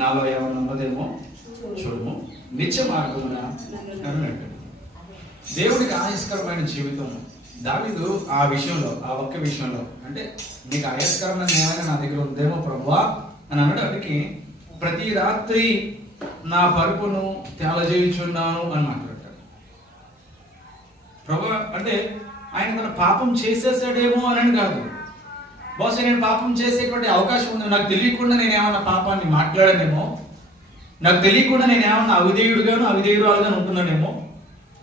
నాలో ఏమన్నా ఉన్నదేమో చూడము, నిత్య మార్గమున అన్నట్టు. దేవుడికి ఆయాస్కరమైన జీవితం. దావీదు ఆ విషయంలో, ఆ ఒక్క విషయంలో అంటే నీకు ఆయాస్కరమైన ఏమైనా నా దగ్గర ఉందేమో ప్రభువా అని అనడానికి, ప్రతి రాత్రి నా పరుపును తేలజేయుచున్నాను అని మాట్లాడతాడు. ప్రభువా అంటే ఆయన తన పాపం చేసేసాడేమో అని కాదు, బహుశా నేను పాపం చేసేటువంటి అవకాశం ఉంది, నాకు తెలియకుండా నేను ఏమన్నా పాపాన్ని మాట్లాడానేమో, నాకు తెలియకుండా నేను ఏమన్నా అవిధేయుడుగాను అవిధేయురాలుగాను ఉంటున్నానేమో,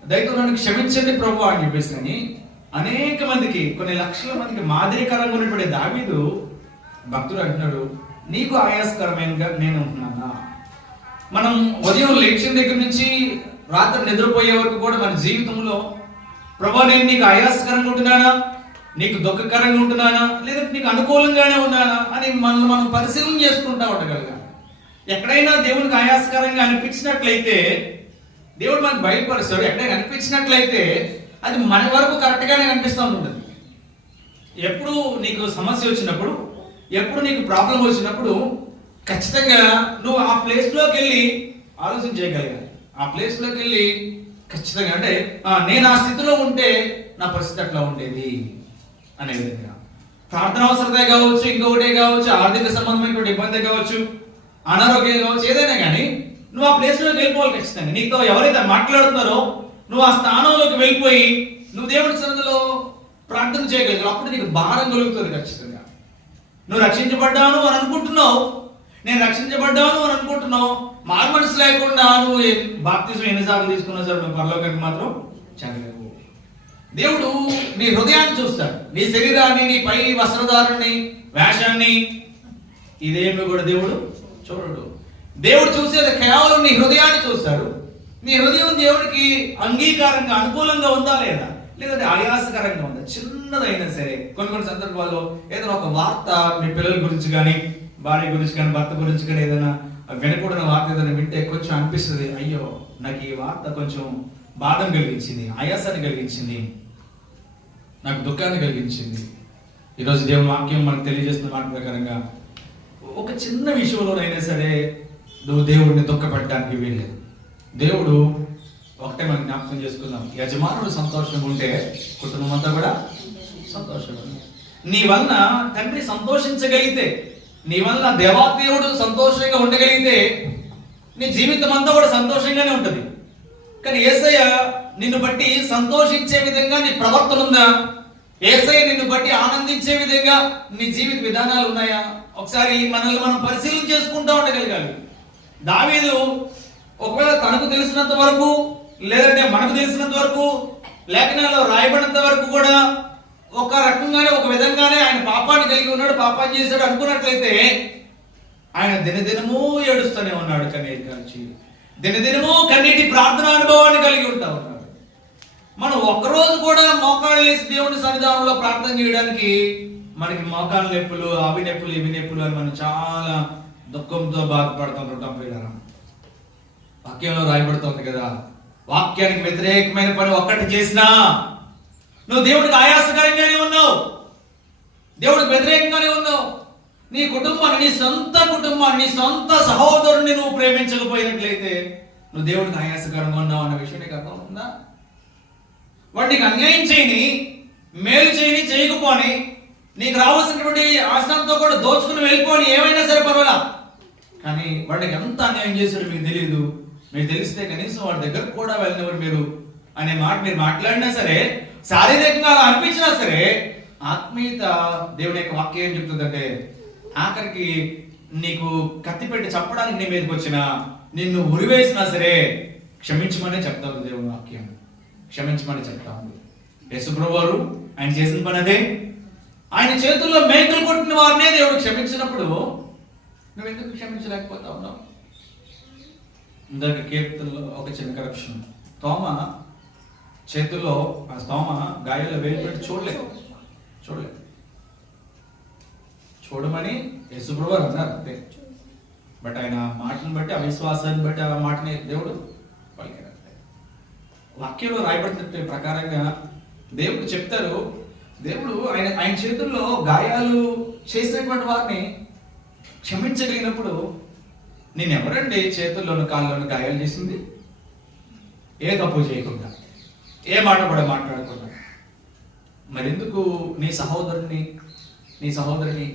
దయతో నన్ను క్షమించండి ప్రభు అని చెప్పేసి అని అనేక మందికి, కొన్ని లక్షల మందికి మాదిరికరంగా ఉన్నటువంటి దావీదు భక్తుడు అంటున్నాడు, నీకు ఆయాస్కరమైనగా నేను ఉంటున్నానా? మనం ఉదయం లేచిన దగ్గర నుంచి రాత్రి నిద్రపోయే వరకు కూడా మన జీవితంలో ప్రభు నేను నీకు ఆయాస్కరంగా ఉంటున్నానా, నీకు దుఃఖకరంగా ఉంటున్నానా, లేదంటే నీకు అనుకూలంగానే ఉన్నానా అని మనం పరిశీలన చేసుకుంటా ఉండగలగా. ఎక్కడైనా దేవునికి ఆయాస్కరంగా అనిపించినట్లయితే దేవుడు మనకు బయలుపరుస్తాడు. ఎక్కడైనా అనిపించినట్లయితే అది మన వరకు కరెక్ట్గానే కనిపిస్తూ ఉంటుంది. ఎప్పుడు నీకు సమస్య వచ్చినప్పుడు, ఎప్పుడు నీకు ప్రాబ్లం వచ్చినప్పుడు ఖచ్చితంగా నువ్వు ఆ ప్లేస్లోకి వెళ్ళి ఆలోచన చేయగలిగాలి. ఆ ప్లేస్లోకి వెళ్ళి ఖచ్చితంగా అంటే నేను ఆ స్థితిలో ఉంటే నా పరిస్థితి అట్లా ఉండేది అనే విధంగా. ప్రార్థన అవసరత కావచ్చు, ఇంకొకటే కావచ్చు, ఆర్థిక సంబంధమైనటువంటి ఇబ్బంది కావచ్చు, అనారోగ్యం కావచ్చు, ఏదైనా కానీ నువ్వు ఆ ప్లేస్లోకి వెళ్ళిపోవాలి ఖచ్చితంగా. నీతో ఎవరైతే మాట్లాడుతున్నారో నువ్వు ఆ స్థానంలోకి వెళ్ళిపోయి నువ్వు దేవుడి సన్నిధిలో ప్రార్థన చేయగలవు. అప్పుడు నీకు భారం కలుగుతుంది ఖచ్చితంగా. నువ్వు రక్షించబడ్డాను అని అనుకుంటున్నావు, నేను రక్షించబడ్డాను అని అనుకుంటున్నావు, మారు మనసు లేకుండా నువ్వు బాప్తిజం ఎన్నిసార్లు తీసుకున్నా సరే నువ్వు పరలోకానికి మాత్రం చెందలేవు. దేవుడు నీ హృదయాన్ని చూస్తాడు, నీ శరీరాన్ని, నీ పై వస్త్రధారుని, వేషాన్ని, ఇదేమి కూడా దేవుడు చూడడు. దేవుడు చూసేది కేవలం నీ హృదయాన్ని చూస్తాడు. నీ హృదయం దేవుడికి అంగీకారంగా అనుకూలంగా ఉందా లేదా, లేదంటే ఆయాసకరంగా ఉందా, చిన్నదైనా సరే. కొన్ని సందర్భాల్లో ఏదైనా ఒక వార్త మీ పిల్లల గురించి కానీ, భార్య గురించి కానీ, భర్త గురించి కానీ ఏదైనా వినకూడని వార్త ఏదైనా వింటే కొంచెం అనిపిస్తుంది, అయ్యో నాకు ఈ వార్త కొంచెం బాధం కలిగించింది, ఆయాసాన్ని కలిగించింది, నాకు దుఃఖాన్ని కలిగించింది. ఈరోజు దేవుని వాక్యం మనకు తెలియజేస్తున్న మాట ప్రకారంగా ఒక చిన్న విషయంలోనైనా సరే నువ్వు దేవుడిని దుఃఖపెట్టడానికి వీల్లేదు. దేవుడు ఒకటే మనం జ్ఞాపకం చేసుకుందాం, యజమానుడు సంతోషంగా ఉంటే కుటుంబం అంతా కూడా సంతోషంగా. నీ వలన తండ్రి సంతోషించగలిగితే, నీ వలన దేవాదేవుడు సంతోషంగా ఉండగలిగితే నీ జీవితం అంతా కూడా సంతోషంగానే ఉంటుంది. కానీ యేసయ్య నిన్ను బట్టి సంతోషించే విధంగా నీ ప్రవర్తన ఉందా? యేసయ్య నిన్ను బట్టి ఆనందించే విధంగా నీ జీవిత విధానాలు ఉన్నాయా? ఒకసారి మనల్ని మనం పరిశీలన చేసుకుంటూ ఉండగలగాలి. దావీదు ఒకవేళ తనకు తెలిసినంత వరకు, లేదంటే మనకు తెలిసినంత వరకు, లేఖనాల్లో రాయబడినంత వరకు కూడా ఒక రకంగానే, ఒక విధంగానే ఆయన పాపాన్ని కలిగి ఉన్నాడు, పాపాన్ని చేశాడు అనుకున్నట్లయితే ఆయన దినదినమూ ఏడుస్తూనే ఉన్నాడు, కన్నీటి కలిసి దినదినమూ కన్నీటి ప్రార్థన అనుభవాన్ని కలిగి ఉంటా ఉన్నాడు. మనం ఒక్కరోజు కూడా మోకాళ్ళు వేసి దేవుని సన్నిధానంలో ప్రార్థన చేయడానికి మనకి మోకాళ్ళ నొప్పులు, అవి నొప్పులు, ఇవి నొప్పులు అని మనం చాలా దుఃఖంతో బాధపడుతుంటాం. వాక్యంలో రాయబడుతుంది కదా, వాక్యానికి వ్యతిరేకమైన పని ఒక్కటి చేసినా నువ్వు దేవుడికి ఆయాసకరంగానే ఉన్నావు, దేవుడికి వ్యతిరేకంగానే ఉన్నావు. నీ కుటుంబాన్ని, నీ సొంత కుటుంబాన్ని, నీ సొంత సహోదరుని నువ్వు ప్రేమించకపోయినట్లయితే నువ్వు దేవుడికి ఆయాసకరంగా ఉన్నావు అన్న విషయం నీకు అర్థం ఉందా? వాడికి అన్యాయం చేయని, మేలు చేయని, చేయకపోని, నీకు రావాల్సినటువంటి ఆశనంతో కూడా దోచుకుని వెళ్ళిపోని, ఏమైనా సరే పర్వాలా, కానీ వాడికి ఎంత అన్యాయం చేశాడు మీకు తెలియదు. మీకు తెలిస్తే కనీసం వాడి దగ్గరకు కూడా వెళ్ళినవారు మీరు అనే మాట మీరు మాట్లాడినా సరే, శారీరకంగా అలా అనిపించినా సరే, ఆత్మీయత దేవుని యొక్క వాక్యం ఏం చెప్తుందంటే, ఆఖరికి నీకు కత్తి పెట్టి చంపడానికి నీ మీదకి వచ్చినా, నిన్ను ఉరివేసినా సరే క్షమించమనే చెప్తాను దేవుని వాక్యం. క్షమించమని చెప్తా ఉంది. యేసుప్రభువు వారు ఆయన చేసిన పని అదే. ఆయన చేతుల్లో మేకలు కొట్టిన వారినే దేవుడు క్షమించినప్పుడు నువ్వు ఎందుకు క్షమించలేకపోతా ఉన్నావు? ఇందాక కీర్తనలో ఒక చిన్న కరెక్షన్, తోమ చేతుల్లో ఆ తోమ గాయాల్లో వేలు పెట్టి చూడలేదు. చూడమని యేసుప్రభువు వారు అన్నారు అంతే. బట్ ఆయన మాటను బట్టి, అవిశ్వాసాన్ని బట్టి ఆ మాటని దేవుడు పలికారు. వాక్యంలో రాయబడిన ప్రకారంగా దేవుడు చెప్తారు, దేవుడు ఆయన చేతుల్లో గాయాలు చేసినటువంటి వారిని క్షమించగలిగినప్పుడు నేను ఎవరండి చేతుల్లోను కాళ్ళలోను గాయాలు చేసింది? ఏ తప్పు చేయకుండా, ఏ మాట కూడా మాట్లాడకుండా. మరెందుకు నీ సహోదరుని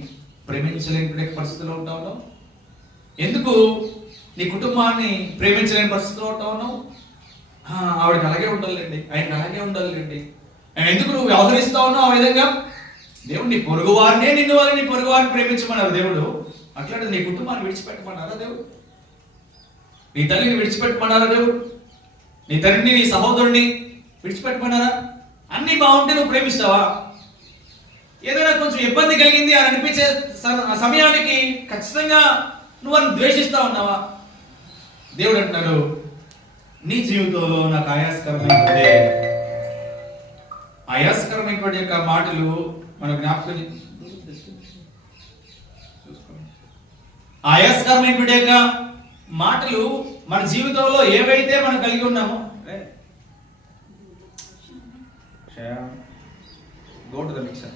ప్రేమించలేని పరిస్థితిలో ఉంటావు? ఎందుకు నీ కుటుంబాన్ని ప్రేమించలేని పరిస్థితిలో ఉంటావు? ఆవిడకి అలాగే ఉండాలండి, ఆయనకి అలాగే ఉండాలండి, ఆయన ఎందుకు నువ్వు వ్యవహరిస్తా ఉన్నావు ఆ విధంగా? దేవుడు నీ పొరుగువారినే నీ పొరుగువారిని ప్రేమించమన్నారు దేవుడు. అట్లాంటి నీ కుటుంబాన్ని విడిచిపెట్టమన్నారా దేవుడు? నీ తల్లిని విడిచిపెట్టమన్నారా దేవుడు? నీ తండ్రిని, నీ సహోదరుని విడిచిపెట్టమన్నారా? అన్ని బాగుంటే నువ్వు ప్రేమిస్తావా? ఏదైనా కొంచెం ఇబ్బంది కలిగింది అని అనిపించే సమయానికి ఖచ్చితంగా నువ్వు అని ద్వేషిస్తా ఉన్నావా? దేవుడు అంటున్నాడు, నీ జీవితంలో నాకు ఆయాస్కరమైనటువంటి యొక్క మాటలు మన జ్ఞాపకం ఆయాస్కరమైనటువంటి యొక్క మాటలు మన జీవితంలో ఏవైతే మనం కలిగి ఉన్నామో, go to the mixer,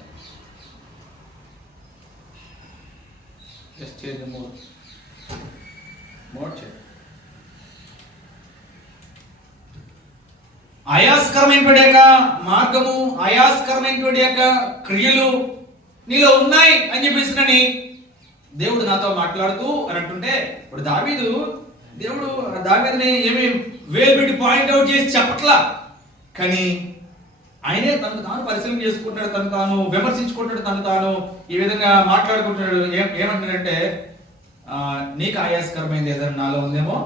just change the mode check. ఆయాస్కరమైనటువంటి యొక్క మార్గము, ఆయాస్కరమైనటువంటి యొక్క క్రియలు నీలో ఉన్నాయి అని చెప్పేసినని దేవుడు నాతో మాట్లాడుతూ అని అంటుంటే, ఇప్పుడు దేవుడు దావీదుని ఏమి వేలు పెట్టి పాయింట్అవుట్ చేసి చెప్పట్లా, కానీ ఆయనే తను తాను పరిశీలన చేసుకుంటాడు, తను తాను విమర్శించుకుంటాడు, తను తాను ఈ విధంగా మాట్లాడుకుంటున్నాడు. ఏమంటాడంటే, నీకు ఆయాస్కరమైనది ఏదైనా నాలో ఉందేమో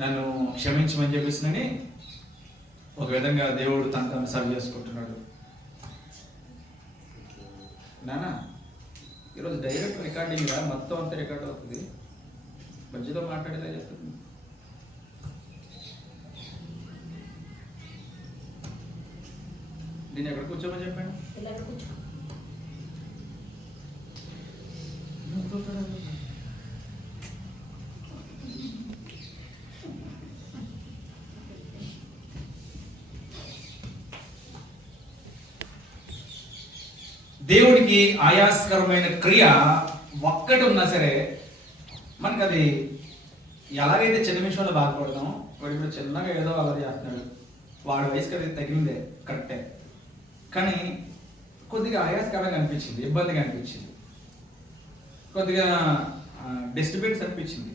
నన్ను క్షమించమని చెప్పేసినని ఒక విధంగా దేవుడు తను సర్వ్ చేసుకుంటున్నాడు. నానా ఈరోజు డైరెక్ట్ రికార్డింగ్ మొత్తం అంతా రికార్డ్ అవుతుంది, మధ్యలో మాట్లాడేలా చెప్తుంది. నేను ఎక్కడ కూర్చోమని చెప్పాను? దేవుడికి ఆయాస్కరమైన క్రియ ఒక్కటి ఉన్నా సరే మనకు అది ఎలాగైతే చిన్న విషయంలో బాధపడతాం, వాడు ఇప్పుడు చిన్నగా ఏదో అలా చేస్తున్నాడు, వాడి వయసుకి అది తగిలిందే కరెక్టే, కానీ కొద్దిగా ఆయాస్కరంగా అనిపించింది, ఇబ్బందిగా అనిపించింది, కొద్దిగా డిస్టర్బెన్స్ అనిపించింది.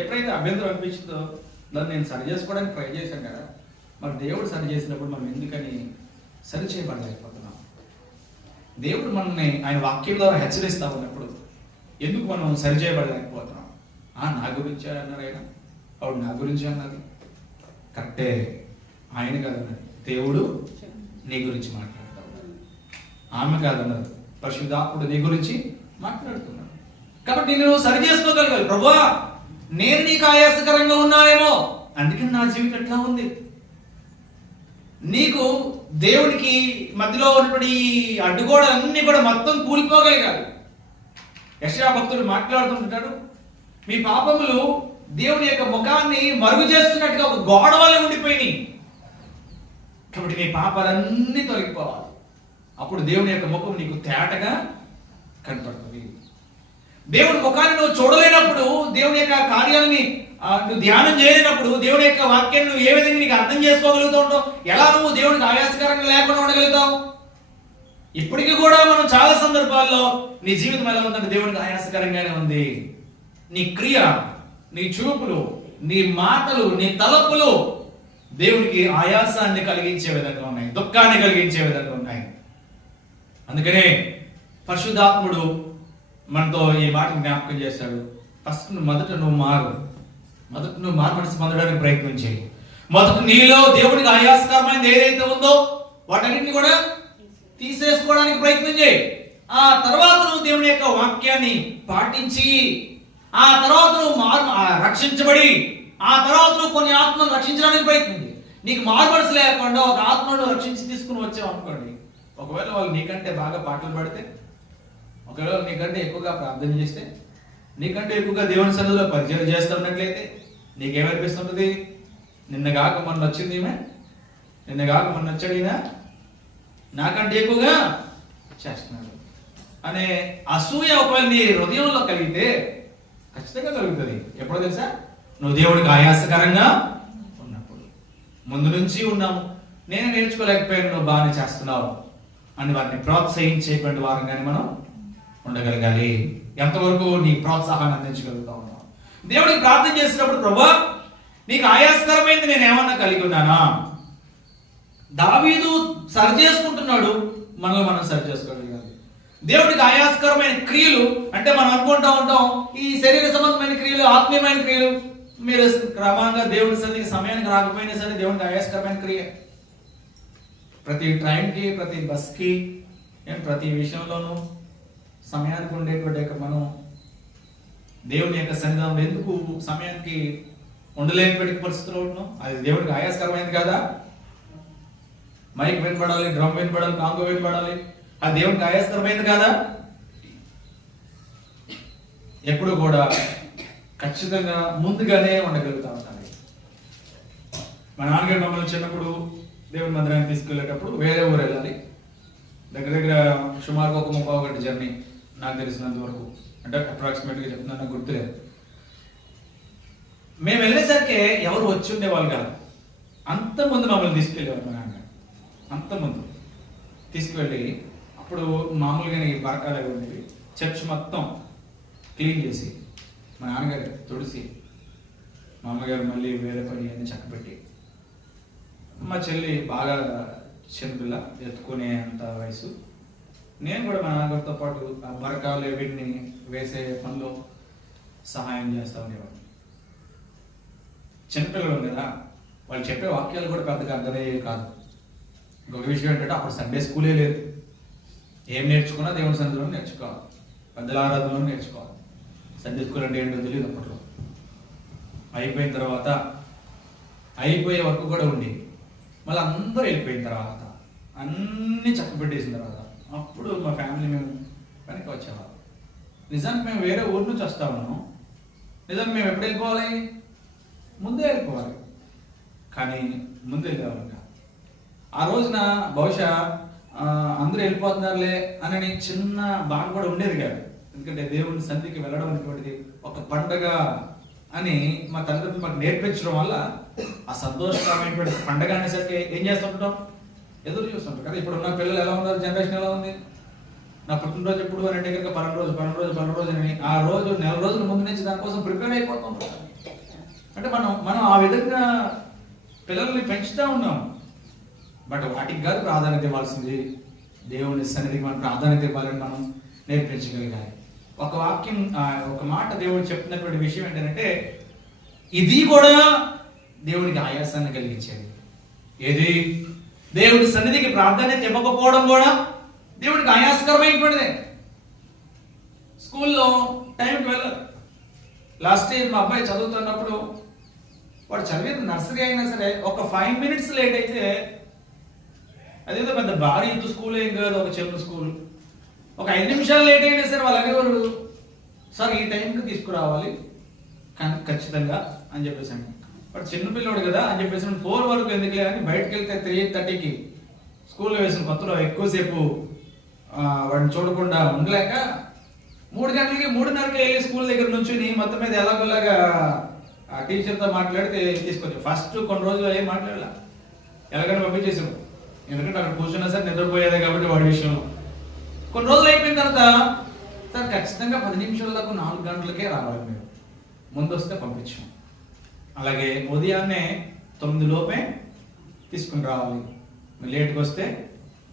ఎప్పుడైతే అభ్యంతరం అనిపించిందో దాన్ని నేను సరి చేసుకోవడానికి ట్రై చేశాను కదా, మరి దేవుడు సరి చేసినప్పుడు మనం ఎందుకని సరి చేయబడలేకపోతున్నాం? దేవుడు మనల్ని ఆయన వాక్యం ద్వారా హెచ్చరిస్తా ఉన్నప్పుడు ఎందుకు మనం సరి చేయబడలేకపోతున్నాం? నా గురించి అన్నారు ఆయన, ఆవిడ నా గురించి అన్నది కరెక్టే, ఆయన కాదన్నది దేవుడు నీ గురించి మాట్లాడుతూ ఉన్నారు, ఆమె కాదన్నది పరిశుద్ధాత్ముడు నీ గురించి మాట్లాడుతున్నాడు. కాబట్టి నేను సరి చేసుకోగలగాలి. ప్రభువా, నేను నీకు ఆయాసకరంగా ఉన్నానేమో, అందుకని నా జీవితం ఎట్లా ఉంది? నీకు దేవుడికి మధ్యలో ఉన్నటువంటి అడ్డుగోడలన్నీ కూడా మొత్తం కూలిపోగలిగాడు. యెషయా భక్తుడు మాట్లాడుతుంటాడు, మీ పాపములు దేవుని యొక్క ముఖాన్ని మరుగు చేస్తున్నట్టుగా ఒక గోడ వల్ల ఉండిపోయినాయి, కాబట్టి నీ పాపాలన్నీ తొలగిపోవాలి. అప్పుడు దేవుని యొక్క ముఖం నీకు తేటగా కనపడుతుంది. దేవుని ముఖాన్ని నువ్వు చూడలేనప్పుడు, దేవుని యొక్క కార్యాలని నువ్వు ధ్యానం చేయలేనప్పుడు, దేవుని యొక్క వాక్యాన్ని నువ్వు ఏ విధంగా నీకు అర్థం చేసుకోగలుగుతూ ఉంటావు? ఎలా నువ్వు దేవునికి ఆయాసకరంగా లేకుండా ఉండగలుగుతావు? ఇప్పటికీ కూడా మనం చాలా సందర్భాల్లో నీ జీవితం ఎలా ఉందంటే దేవునికి ఆయాసకరంగానే ఉంది. నీ క్రియ, నీ చూపులు, నీ మాటలు, నీ తలపులు దేవునికి ఆయాసాన్ని కలిగించే విధంగా ఉన్నాయి, దుఃఖాన్ని కలిగించే విధంగా ఉన్నాయి. అందుకనే పరిశుద్ధాత్ముడు మనతో ఈ మాట జ్ఞాపకం చేశాడు. ఫస్ట్ మొదట నువ్వు మారు మనసు పొందడానికి ప్రయత్నం చేయి. మొదట నీలో దేవుడికి ఆయాస్కరమైనది ఏదైతే ఉందో వాటన్నిటిని కూడా తీసేసుకోవడానికి ప్రయత్నం చేయి. ఆ తర్వాత నువ్వు దేవుని యొక్క వాక్యాన్ని పాటించి, ఆ తర్వాత నువ్వు రక్షించబడి, ఆ తర్వాత నువ్వు కొన్ని ఆత్మను రక్షించడానికి ప్రయత్నం చేయి. నీకు మారు మనసు లేకుండా ఒక ఆత్మను రక్షించి తీసుకుని వచ్చావు అనుకోండి, ఒకవేళ వాళ్ళు నీకంటే బాగా పాటలు పాడితే, ఒకవేళ నీకంటే ఎక్కువగా ప్రార్థన చేస్తే, నీకంటే ఎక్కువగా దేవుని సన్నిధిలో పరిచయం చేస్తున్నట్లయితే నీకేమనిపిస్తుంటుంది? నిన్నగాక మొన్న వచ్చింది ఈమె, నిన్నగాక మొన్న వచ్చాడు ఈయన, నాకంటే ఎక్కువగా చేస్తున్నాడు. అనే అసూయ ఒకవేళ నీ హృదయంలో కలిగితే ఖచ్చితంగా కలుగుతుంది. ఎప్పుడో తెలుసా? నువ్వు దేవుడికి ఆయాసకరంగా ఉన్నప్పుడు. ముందు నుంచి ఉన్నాము, నేను నేర్చుకోలేకపోయాను, నువ్వు బాగానే చేస్తున్నావు అని వారిని ప్రోత్సహించేటువంటి వారంగానే మనం ఉండగలగాలి. ఎంతవరకు నీ ప్రోత్సాహాన్ని అందించగలుగుతా ఉన్నావు. దేవుడికి ప్రార్థన చేసినప్పుడు, ప్రభువా నీకు ఆయాసకరమైంది నేను ఏమన్నా కలిగి ఉన్నానా? దావీదు సరి చేసుకుంటున్నాడు, మనల్ని మనం సరి చేసుకోగలగాలి. దేవుడికి ఆయాసకరమైన క్రియలు అంటే మనం అనుకుంటా ఉంటాం, ఈ శరీర సంబంధమైన క్రియలు, ఆత్మీయమైన క్రియలు. మీరు క్రమంగా దేవుడి సన్నిధికి సమయానికి రాకపోయినా సరే దేవుడికి ఆయాసకరమైన క్రియ. ప్రతి ట్రైన్కి, ప్రతి బస్కి, ప్రతి విషయంలోనూ సమయానికి ఉండేటువంటి మనం దేవుని యొక్క సన్నిధానంలో ఎందుకు సమయానికి ఉండలేని పరిస్థితుల్లో ఉంటున్నాం? అది దేవుడికి ఆయాసకరమైంది కదా? మైక్ వినపడాలి, డ్రమ్ వినపడాలి, కాంగో వినపడాలి, అది దేవుడికి ఆయాసకరమైంది కదా? ఎప్పుడు కూడా ఖచ్చితంగా ముందుగానే ఉండగలుగుతా ఉండాలి. మా నాన్నగారు మమ్మల్ని చిన్నప్పుడు దేవుని మందిరానికి తీసుకెళ్ళేటప్పుడు వేరే ఊరు వెళ్ళాలి. దగ్గర దగ్గర సుమారుగా ఒక 30 గంట జర్నీ నాకు తెలిసినంత వరకు, అంటే అప్రాక్సిమేట్గా చెప్తున్నా, నాకు గుర్తులేదు. మేము వెళ్ళేసరికి ఎవరు వచ్చి ఉండేవాళ్ళు కాదు. అంతకుముందు మమ్మల్ని తీసుకెళ్ళేవారు మా నాన్నగారు. అంతకుముందు తీసుకువెళ్ళి అప్పుడు మామూలుగానే బరకాలు ఉండేవి. చర్చ్ మొత్తం క్లీన్ చేసి మా నాన్నగారు తుడిసి, మా అమ్మగారు మళ్ళీ వేరే పని అన్ని చక్కబెట్టి, మా చెల్లి బాగా చిన్నపిల్ల, ఎత్తుకునే అంత వయసు. నేను కూడా మా నాన్నగారితో పాటు ఆ బరకాలు వీటిని వేసే పనిలో సహాయం చేస్తూ ఉండేవాడిని. చిన్నపిల్లలు కదా, వాళ్ళు చెప్పే వాక్యాలు కూడా పెద్దగా అర్థమయ్యేవి కాదు. ఇంకొక విషయం ఏంటంటే అప్పుడు సండే స్కూలే లేదు. ఏం నేర్చుకున్నా దేవుని సన్నిధిలో నేర్చుకోవాలి, పెద్దల ఆరాధనలో నేర్చుకోవాలి. సండే స్కూల్ అంటే ఏంటో తెలియదు అప్పట్లో. అయిపోయిన తర్వాత అయిపోయే వరకు కూడా ఉండేది. మళ్ళీ అందరూ వెళ్ళిపోయిన తర్వాత అన్నీ చక్కబెట్టేసిన తర్వాత అప్పుడు మా ఫ్యామిలీ మేము వెనక్కి వచ్చేవాళ్ళం. నిజానికి మేము వేరే ఊరి నుంచి వస్తా ఉన్నాం. నిజానికి మేము ఎప్పుడు వెళ్ళిపోవాలి? ముందే వెళ్ళిపోవాలి. కానీ ముందు వెళ్ళేవాళ్ళం కాదు. ఆ రోజున బహుశా అందరూ వెళ్ళిపోతున్నారులే అని చిన్న బాధ కూడా ఉండేది కాదు. ఎందుకంటే దేవుని సన్నిధికి వెళ్ళడం అనేటువంటిది ఒక పండగ అని మా తల్లిదండ్రులు మాకు నేర్పించడం వల్ల ఆ సంతోషకరమైనటువంటి పండగ అనేసరికి ఏం చేస్తుంటాం? ఎదురు చూస్తుంటాం కదా. ఇప్పుడు ఉన్న పిల్లలు ఎలా ఉన్నారు, జనరేషన్ ఎలా ఉంది? నా పుట్టినరోజు ఎప్పుడు అని అంటే కనుక పలానా రోజు అని ఆ రోజు నెల రోజుల ముందు నుంచి దానికోసం ప్రిపేర్ అయిపోతుంటాం. అంటే మనం ఆ విధంగా పిల్లల్ని పెంచుతూ ఉన్నాం. బట్ వాటికి కాదు ప్రాధాన్యత ఇవ్వాల్సింది, దేవుని సన్నిధికి మనం ప్రాధాన్యత ఇవ్వాలని మనం నేర్పించగలిగాలి. ఒక వాక్యం, ఒక మాట దేవుడు చెప్తున్నటువంటి విషయం ఏంటంటే, ఇది కూడా దేవునికి ఆయాసాన్ని కలిగించేది. ఏది? దేవుడి సన్నిధికి ప్రాధాన్యత ఇవ్వకపోవడం కూడా దేవుడికి ఆయాసకరమైనటువంటిదే. స్కూల్లో టైంకి వెళ్ళాలి. లాస్ట్ ఇయర్ మా అబ్బాయి చదువుతున్నప్పుడు, వాడు చదివేది నర్సరీ అయినా సరే ఒక 5 minutes లేట్ అయితే అదేదో పెద్ద భారీ స్కూల్ ఏం కాదు, ఒక చిన్న స్కూల్. ఒక 5 నిమిషాలు లేట్ అయినా సరే వాళ్ళు అనేవారు, సార్ ఈ టైంకి తీసుకురావాలి కానీ ఖచ్చితంగా అని చెప్పేసి అండి. వాడు చిన్నపిల్లడు కదా అని చెప్పేసి 4 వరకు ఎందుకులే అని బయటకు వెళ్తే 3:30కి స్కూల్లో వేసిన కొత్తలో ఎక్కువసేపు వాడిని చూడకుండా ఉండలేక 3 గంటలకి 3:30కి వెళ్ళి స్కూల్ దగ్గర నుంచి మొత్తం మీద ఎలాగోలాగా ఆ టీచర్తో మాట్లాడితే తీసుకొని ఫస్ట్ కొన్ని రోజులు ఏం మాట్లాడాల, ఎలాగైనా పంపించేసాము. ఎందుకంటే అక్కడ కూర్చున్నా సరే నిద్రపోయేదే కాబట్టి వాడి విషయంలో. కొన్ని రోజులు అయిపోయిన తర్వాత, సార్ ఖచ్చితంగా 10 నిమిషాల దాకా 4 గంటలకే రావాలి, మీరు ముందు వస్తే పంపించాం. అలాగే ఉదయాన్నే 9 లోపే తీసుకుని రావాలి, మీరు లేట్కి వస్తే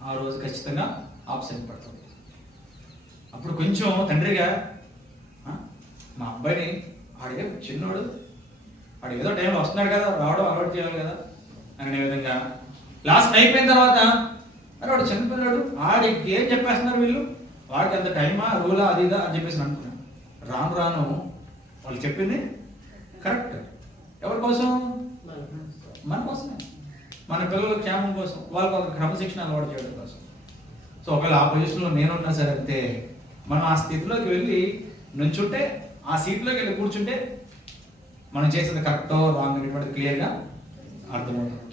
ఆ రోజు ఖచ్చితంగా ఆబ్సెంట్ పడుతుంది. అప్పుడు కొంచెం తండ్రిగా మా అబ్బాయిని, ఆడే చిన్నోడు, వాడు ఏదో టైంలో వస్తున్నాడు కదా, రావడం అలవాటు చేయాలి కదా అనే విధంగా. లాస్ట్ అయిపోయిన తర్వాత, అరే వాడు చిన్నపిల్లాడు, ఆడికి ఏం చెప్పేస్తున్నారు వీళ్ళు, వాడికి అంత టైమా, రూలా, అది ఇదా అని చెప్పేసి అనుకున్నాను. రాను రాను వాళ్ళు చెప్పింది కరెక్ట్. ఎవరి కోసం? మన కోసమే, మన పిల్లల క్షేమం కోసం, వాళ్ళకి ఒక క్రమశిక్షణ అలవాటు చేయడం కోసం. సో ఒకవేళ ఆ పొజిషన్లో నేనున్నా సరే అంతే, మనం ఆ స్థితిలోకి వెళ్ళి నుంచుంటే, ఆ సీట్లోకి వెళ్ళి కూర్చుంటే మనం చేసేది కరెక్టో రాంగ్ అనేటువంటి క్లియర్గా అర్థమవుతుంది.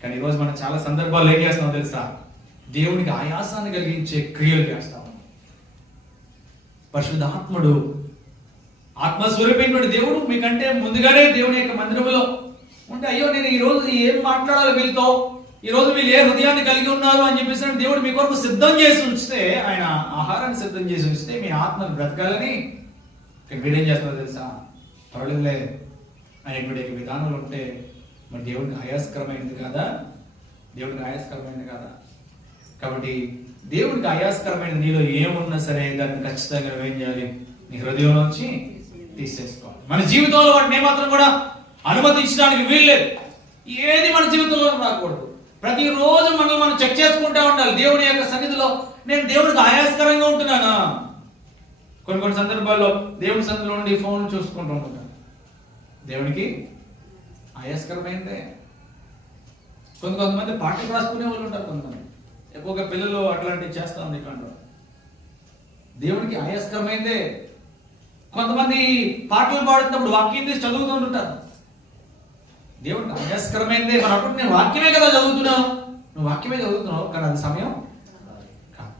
కానీ ఈరోజు మనం చాలా సందర్భాలు ఏం చేస్తామో తెలుసా? దేవునికి ఆయాసాన్ని కలిగించే క్రియలు చేస్తాము. పరిశుద్ధాత్ముడు, ఆత్మస్వరూపమైనటువంటి దేవుడు మీకంటే ముందుగానే దేవుని యొక్క మందిరంలో ఉంటే, అయ్యో నేను ఈ రోజు ఏం మాట్లాడాలి వీళ్ళతో, ఈ రోజు వీళ్ళు ఏ హృదయాన్ని కలిగి ఉన్నారు అని చెప్పేసి దేవుడు మీ కొరకు సిద్ధం చేసి ఉంచితే, ఆయన ఆహారాన్ని సిద్ధం చేసి ఉంచితే మీ ఆత్మను బ్రతకాలని వీడేం చేస్తున్నారు తెలుసా? పర్వాలేదులే అనేటువంటి విధానంలో ఉంటే మరి దేవుడికి ఆయాస్కరమైనది కాదా? దేవుడికి ఆయాస్కరమైనది కాదా? కాబట్టి దేవుడికి ఆయాస్కరమైన నీలో ఏమున్నా సరే దాన్ని ఖచ్చితంగా ఏం చేయాలి? నీ హృదయం నుంచి తీసేసుకోవాలి. మన జీవితంలో వాటిని ఏమాత్రం కూడా అనుమతించడానికి వీల్లేదు. ఏది మన జీవితంలో రాకూడదు. ప్రతిరోజు మనం చెక్ చేసుకుంటా ఉండాలి. దేవుని యొక్క సన్నిధిలో నేను దేవుడికి ఆయాస్కరంగా ఉంటున్నానా? కొన్ని సందర్భాల్లో దేవుని సన్నిధిలో ఉండి ఫోన్ చూసుకుంటూ ఉంటున్నాను. దేవునికి ఆయాస్కరమైందే. కొంతమంది పాటలు రాసుకునే వాళ్ళు ఉంటారు. కొంతమంది ఎక్కువగా పిల్లలు అట్లాంటివి చేస్తా ఉంది. ఇట్లాంటి దేవునికి ఆయాస్కరమైందే. కొంతమంది పాటలు పాడుతున్నప్పుడు వాక్యం తీసి చదువుతుంటారు. దేవుడికి ఆయాస్కరమైందే. మన అప్పుడు నేను వాక్యమే కదా చదువుతున్నాను, నువ్వు వాక్యమే చదువుతున్నావు, కానీ అది సమయం కాదు.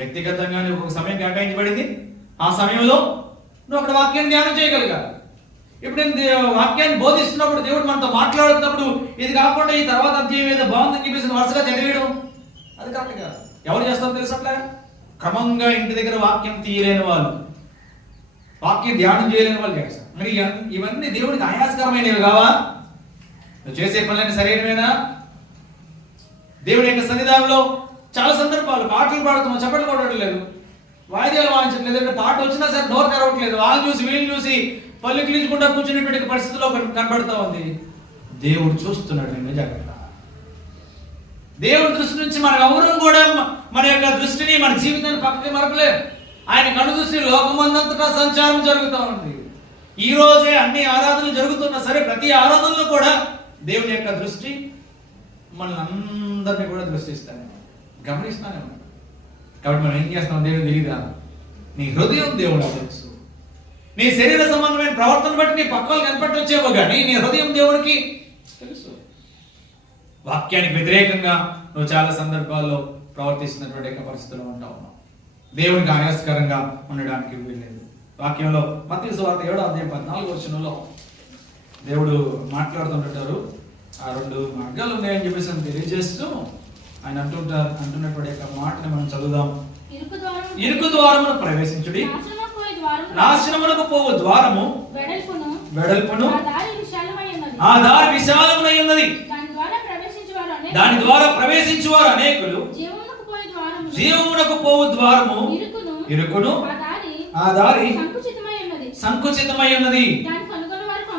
వ్యక్తిగతంగా నువ్వు ఒక సమయం కేటాయించబడింది. ఆ సమయంలో నువ్వు అక్కడ వాక్యాన్ని ధ్యానం చేయగలిగాలి. ఇప్పుడు నేను వాక్యాన్ని బోధిస్తున్నప్పుడు, దేవుడు మనతో మాట్లాడుతున్నప్పుడు ఇది కాకుండా ఈ తర్వాత అధ్యాయం ఏదో బాగుందని చెప్పేసి వరుసగా చదివేయడం అది కరెక్ట్ కాదు. ఎవరు చేస్తారో తెలుసట్లే? క్రమంగా ఇంటి దగ్గర వాక్యం తీయలేని వాళ్ళు, వాక్యం ధ్యానం చేయలేని వాళ్ళు చేస్తారు. మరి ఇవన్నీ దేవుడికి ఆయాస్కరమైనవి కావా? నువ్వు చేసే పనులన్నీ సరైనవేనా? దేవుడి యొక్క సన్నిధానంలో చాలా సందర్భాలు పాటలు పాడుతున్నాం, చప్పట్లు కొట్టట్లేదు, వాయిద్యాలు వాయించట్లేదు, అంటే పాట వచ్చినా సరే నోరు తెరవట్లేదు, వాళ్ళని చూసి వీళ్ళని చూసి పళ్ళు కిలించుకుంటా కూర్చునేటువంటి పరిస్థితిలో కనబడతా ఉంది. దేవుడు చూస్తున్నాడు. నేను జాగ్రత్త. దేవుడి దృష్టి నుంచి మనం ఎవరూ కూడా మన యొక్క దృష్టిని, మన జీవితాన్ని పక్కకి మరపలేదు. ఆయన కను దృష్టి లోకమందంతటా సంచారం జరుగుతూ ఉంది. ఈ రోజే అన్ని ఆరాధనలు జరుగుతున్నా సరే ప్రతి ఆరాధనలో కూడా దేవుని యొక్క దృష్టి మనల్ని అందరినీ కూడా దృష్టిస్తానే, గమనిస్తానే ఉన్నాడు. కాబట్టి మనం ఏం చేస్తాం? దేవుడు తెలియదా? నీ హృదయం దేవుడు తెలుసు. నీ శరీర సంబంధమైన ప్రవర్తన బట్టి నీ పక్కలు కనపట్టొచ్చేవో కానీ నీ హృదయం దేవుడికి తెలుసు. వాక్యానికి వ్యతిరేకంగా నువ్వు చాలా సందర్భాల్లో ప్రవర్తిస్తున్నటువంటి యొక్క పరిస్థితుల్లో ఉంటావు. దేవునికి ఆయాస్కరంగా ఉండడానికి వీల్లేదు. వాక్యంలో మత్తయి సువార్త 7:14 దేవుడు మాట్లాడుతుంటారు. ఆ 2 మార్గాలు ఉన్నాయని చెప్పేసి తెలియజేస్తూ ఆయన అంటున్నటువంటి యొక్క మాటని మనం చదువుదాం. ఇరుకు ద్వారమును ప్రవేశించుడి, నాశనమునకు పోవు ద్వారము వెడల్పును, ఆ దారి విశాలమునై ఉన్నది, దాని ద్వారా ప్రవేశించువారు అనేకులు. జీవమునకు పోవు ద్వారము ఇరుకును, ఆ దారి సంకుచితమై ఉన్నది,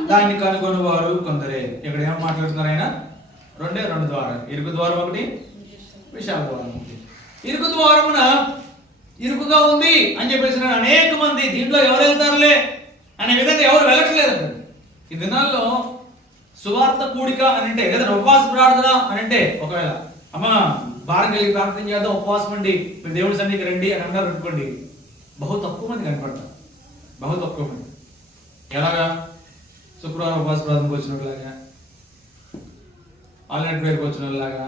దాన్ని కనుగొని వారు కొందరే. ఇక్కడ ఏం మాట్లాడుతున్నారు ఆయన? 2 ద్వారాలు. ఇరుకు ద్వారం ఒకటి, విశాల ద్వారం ఒకటి. ఇరుకు ద్వారమున ఇరుకుగా ఉంది అని చెప్పేసి అనేక మంది దీంట్లో ఎవరు వెళ్తారులే అనే విధంగా ఎవరు వెళ్ళట్లేదంట. ఈ దినాల్లో సువార్త కూడిక అని అంటే, ఏదైనా ఉపవాస ప్రార్థన అని అంటే, ఒకవేళ అమ్మ భారం కలిగి ప్రార్థన చేద్దాం, ఉపవాసం అండి, మీరు దేవుడి సన్నిధికి రండి అని అన్నారు అనుకోండి, బహు తక్కువ మంది కనపడతారు. బహు తక్కువ మంది. ఎలాగా? శుక్రవారం ఉపవాస ప్రార్థనకు వచ్చిన వాళ్ళలాగా, ఆల్రెడీ ప్రేయర్కి వచ్చిన వాళ్ళలాగా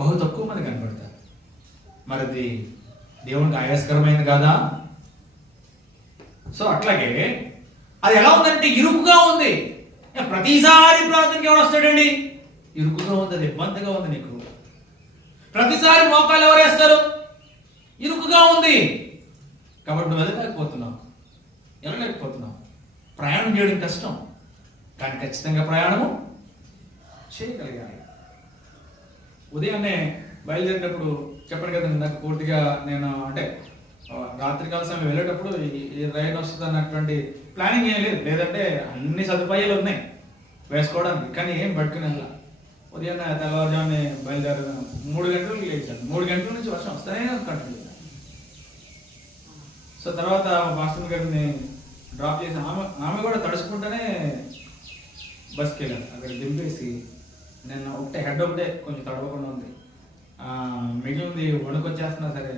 బహు తక్కువ మంది కనపడతారు. మరి అది దేవునికి ఆయాస్కరమైనది కాదా? సో అట్లాగే అది ఎలా ఉందంటే ఇరుకుగా ఉంది. ప్రతిసారి ప్రార్థనకి ఎవరు వస్తాడండి? ఇరుకుగా ఉంది, అది ఇబ్బందిగా ఉంది నీకు. ప్రతిసారి మోకాలు ఎవరు వేస్తారు? ఇరుకుగా ఉంది. కాబట్టి నువ్వు వెళ్ళలేకపోతున్నావు. ప్రయాణం చేయడం కష్టం, కానీ ఖచ్చితంగా ప్రయాణము చేయగలిగాలి. ఉదయాన్నే బయలుదేరేటప్పుడు చెప్పాను కదా నాకు పూర్తిగా నేను అంటే రాత్రికాల సమయం వెళ్ళేటప్పుడు ఈ రైలు వస్తుంది అన్నటువంటి ప్లానింగ్ ఏం లేదు. లేదంటే అన్ని సదుపాయాలు ఉన్నాయి వేసుకోవడానికి, కానీ ఏం పట్టుకుని వెళ్ళా. ఉదయాన్నే తెల్లవారుజామునే బయలుదేరాను. 3 గంటలకు లేచాను. 3 గంటల నుంచి వర్షం వస్తూనే కంటిన్యూ. సో తర్వాత మాస్టర్ గారిని డ్రాప్ చేసి ఆమె కూడా తడుచుకుంటూనే బస్కి వెళ్ళాను. అక్కడ దింపేసి నేను హెడ్ ఒకటే కొంచెం తడవకుండా ఉంది, మిగిలింది వణుకొచ్చేస్తున్నా సరే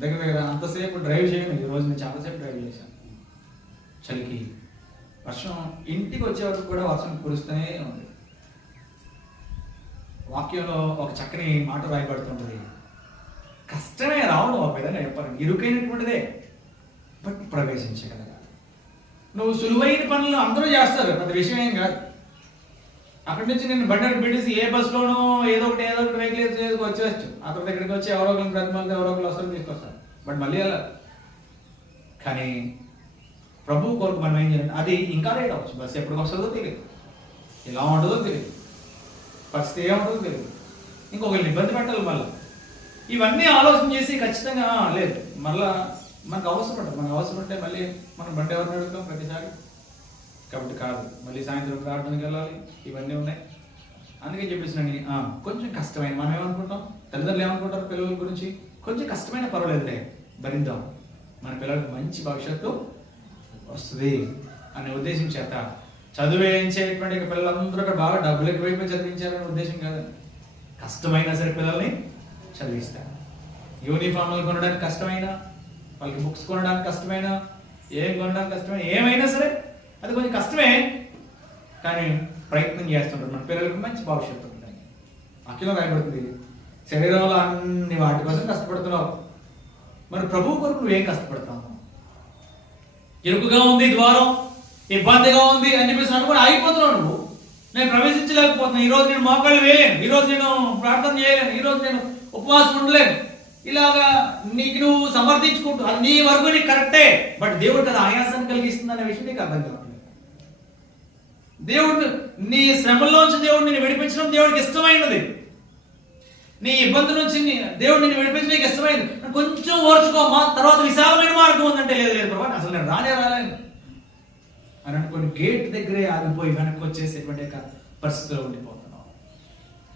దగ్గర అంతసేపు డ్రైవ్ చేయను. ఈరోజు నేను చాలాసేపు డ్రైవ్ చేశాను చలికి. వర్షం ఇంటికి వచ్చే వరకు కూడా వర్షం కురుస్తూనే ఉంది. వాక్యంలో ఒక చక్కని మాట రాయబడుతుంటుంది, కష్టమే రావడం, ఒక విధంగా చెప్పాలండి ఇరుకైనటువంటిదే, బట్ ప్రవేశించగలగాలి. నువ్వు సులువైన పనులు అందరూ చేస్తారు, పెద్ద విషయం ఏం కాదు. అక్కడి నుంచి నేను బండి పెట్టేసి ఏ బస్సులోనో ఏదో ఒకటి వెహికల్ వచ్చేవచ్చు. అతని దగ్గరికి వచ్చి ఎవరో ఒకరు బ్రతిమాలతో ఎవరో ఒకరు వస్తారు, తీసుకొస్తారు. బట్ మళ్ళీ అలా కానీ ప్రభు కొరకు మనం ఏం చేయాలి, అది ఇంకా లేట్ అవ్వచ్చు. బస్సు ఎప్పటికి వస్తుందో తెలియదు, ఎలా ఉంటుందో తెలియదు, పరిస్థితి ఏముంటుందో తెలియదు, ఇంకొకరిని ఇబ్బంది పెట్టాలి. మళ్ళీ ఇవన్నీ ఆలోచన చేసి ఖచ్చితంగా లేదు, మళ్ళా మనకు అవసరం ఉంటే మళ్ళీ మనం బండి ఎవరిని అడుగుతాం ప్రతిసారి. కాబట్టి కాదు, మళ్ళీ సాయంత్రం రావడానికి వెళ్ళాలి, ఇవన్నీ ఉన్నాయి. అందుకే చెప్పేసి కొంచెం కష్టమైన, మనం ఏమనుకుంటాం, తల్లిదండ్రులు ఏమనుకుంటారు పిల్లల గురించి, కొంచెం కష్టమైన పర్వాలేదులే భరిద్దాం, మన పిల్లలకు మంచి భవిష్యత్తు వస్తుంది అనే ఉద్దేశం చేత చదివించేటువంటి పిల్లలందరూ కూడా బాగా డబ్బులు ఎక్కువైపోయి చదివించాలనే ఉద్దేశం కాదు. కష్టమైనా సరే పిల్లల్ని చదివిస్తారు. యూనిఫామ్లు కొనడానికి కష్టమైనా, వాళ్ళకి బుక్స్ కొనడానికి కష్టమైనా, ఏం కొనడానికి కష్టమైనా, ఏమైనా సరే అది కొంచెం కష్టమే, కానీ ప్రయత్నం చేస్తుంటారు. మన పిల్లలకు మంచి భవిష్యత్తు ఉంటుంది. వాక్యంలో రాయబడుతుంది, శరీరంలో అన్ని వాటి కోసం కష్టపడుతున్నావు, మరి ప్రభువు కొరకు నువ్వేం కష్టపడతావు? ఇరుకుగా ఉంది ద్వారం, ఇబ్బందిగా ఉంది అని చెప్పేసి అనుకుని ఆగిపోతున్నావు. నువ్వు నేను ప్రవేశించలేకపోతున్నాను, ఈరోజు నేను మోకాళ్ళు వేయలేను, ఈరోజు నేను ప్రార్థన చేయలేను, ఈరోజు నేను ఉపవాసం ఉండలేను, ఇలాగా నీకు నువ్వు సమర్థించుకుంటూ అది నీ వరకు నీకు కరెక్టే, బట్ దేవుడు కదా ఆయాసాన్ని కలిగిస్తుంది అనే విషయం నీకు అర్థం కావట్లేదు. దేవుడు నీ శ్రమల్లోంచి దేవుడు నిన్ను విడిపించడం దేవుడికి ఇష్టమైనది. నీ ఇబ్బంది నుంచి దేవుడు నిన్ను విడిపించడం నీకు ఇష్టమైనది. కొంచెం ఓర్చుకోమా, తర్వాత విశాలమైన మార్గం ఉందంటే లేదు ప్రభా అసలు నేను రాలేను అని అనుకోని గేట్ దగ్గరే ఆగిపోయి వెనక్కి వచ్చేసేటువంటి పరిస్థితిలో ఉండిపోతున్నావు.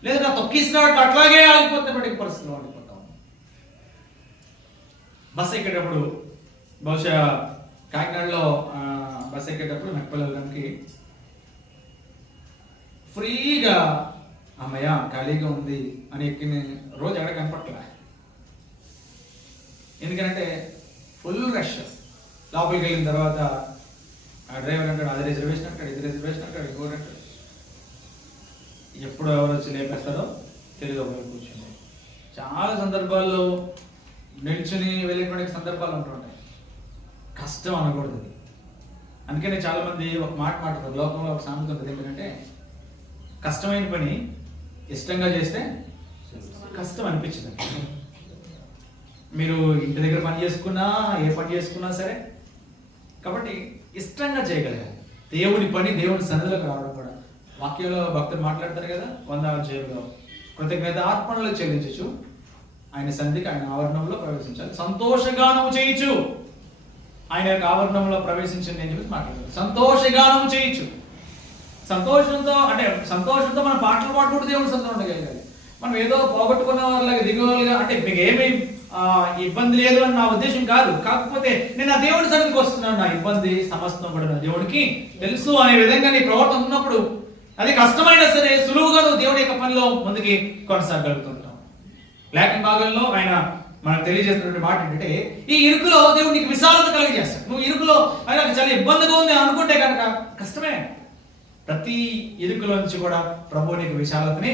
లేదా నా తొక్కిస్తున్నట్టు అట్లాగే ఆగిపోతున్నటువంటి పరిస్థితిలో ఉండిపోతావు. బస్సు ఎక్కేటప్పుడు బహుశా కాకినాడలో బస్సు ఎక్కేటప్పుడు మెక్కపల్లి వెళ్ళడానికి ఫ్రీగా అమ్మయ్య ఖాళీగా ఉంది అని ఎక్కిన రోజు ఎక్కడ కనపట్లే. ఎందుకంటే ఫుల్ రష్. లోపలికి వెళ్ళిన తర్వాత ఆ డ్రైవర్ అంటాడు అది రిజర్వేషన్ అంటాడు, ఇది రిజర్వేషన్ అంటాడు, ఇంకోటి అంటాడు. ఎప్పుడు ఎవరు వచ్చి లేపేస్తారో తెలియదు. ఒకరు కూర్చుంది. చాలా సందర్భాల్లో నిల్చుని వెళ్ళేటువంటి సందర్భాలు ఉంటుంటాయి. కష్టం అనకూడదు. అందుకనే చాలా మంది ఒక మాట మాట్లాడతారు. లోకంలో ఒక సామెత ఉంటుంది, ఏంటంటే కష్టమైన పని ఇష్టంగా చేస్తే కష్టం అనిపించదు. మీరు ఇంటి దగ్గర పని చేసుకున్నా, ఏ పని చేసుకున్నా సరే, కాబట్టి ఇష్టంగా చేయగలగాలి. దేవుని పని దేవుని సన్నిధిలోకి రావడం కూడా. వాక్యంలో భక్తులు మాట్లాడతారు కదా, 100వ అధ్యాయంలో కృతజ్ఞత అర్పణలు చెల్లించు, ఆయన సన్నిధికి ఆయన ఆవరణంలో ప్రవేశించాలి, సంతోషగానము చేయొచ్చు, ఆయన యొక్క ఆవరణంలో ప్రవేశించండి అని చెప్పి మాట్లాడారు. సంతోషగానము చేయొచ్చు. సంతోషంతో మనం పాటలు పాడుకుంటూ దేవుని సన్నిధిలో ఉండగలగాలి. మనం ఏదో పోగొట్టుకున్న వాళ్ళకి దిగువలుగా, అంటే మీకు ఏమి ఇబ్బంది లేదు అని నా ఉద్దేశం కాదు. కాకపోతే నేను ఆ దేవుని సన్నిధికి వస్తున్నాను, నా ఇబ్బంది సమస్తం కూడా నా దేవుడికి తెలుసు అనే విధంగా నీ ప్రవర్తన ఉన్నప్పుడు అది కష్టమైనా సరే సులువుగా నువ్వు దేవుడి యొక్క పనిలో ముందుకి కొనసాగలుగుతుంటావు. లేఖన భాగంలో ఆయన మనకు తెలియజేస్తున్నటువంటి మాట ఏంటంటే, ఈ ఇరుకులో దేవుడు నీకు విశాలత కలిగజేస్తాడు. నువ్వు ఇరుకులో ఆయన చాలా ఇబ్బందిగా ఉంది అనుకుంటే కనుక కష్టమే. ప్రతి ఇరుకులో నుంచి కూడా ప్రభు నీకు విశాలతని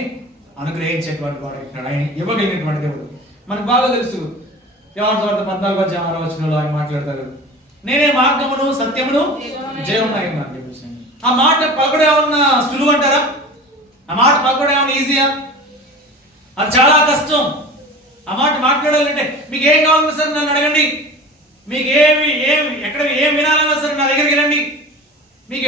అనుగ్రహించేటువంటి వాడు ఇక్కడ ఆయన ఇవ్వగలిగినటువంటి దేవుడు. మనకు బాగా తెలుసు. యోహాను సువార్త 14వ వచనంలో ఆయన మాట్లాడతారు, నేనే మార్గమును సత్యమును జీవమునై ఉన్నాను. ఆ మాట పలకడం ఏమన్నా సులువు అంటారా? ఆ మాట పలకడం ఏమన్నా ఈజీయా? అది చాలా కష్టం. ఆ మాట మాట్లాడాలంటే మీకు ఏం కావాలన్నా సరే నన్ను అడగండి, మీకు ఎక్కడ ఏం వినాలన్నా సరే నా దగ్గరికి రండి, మీకు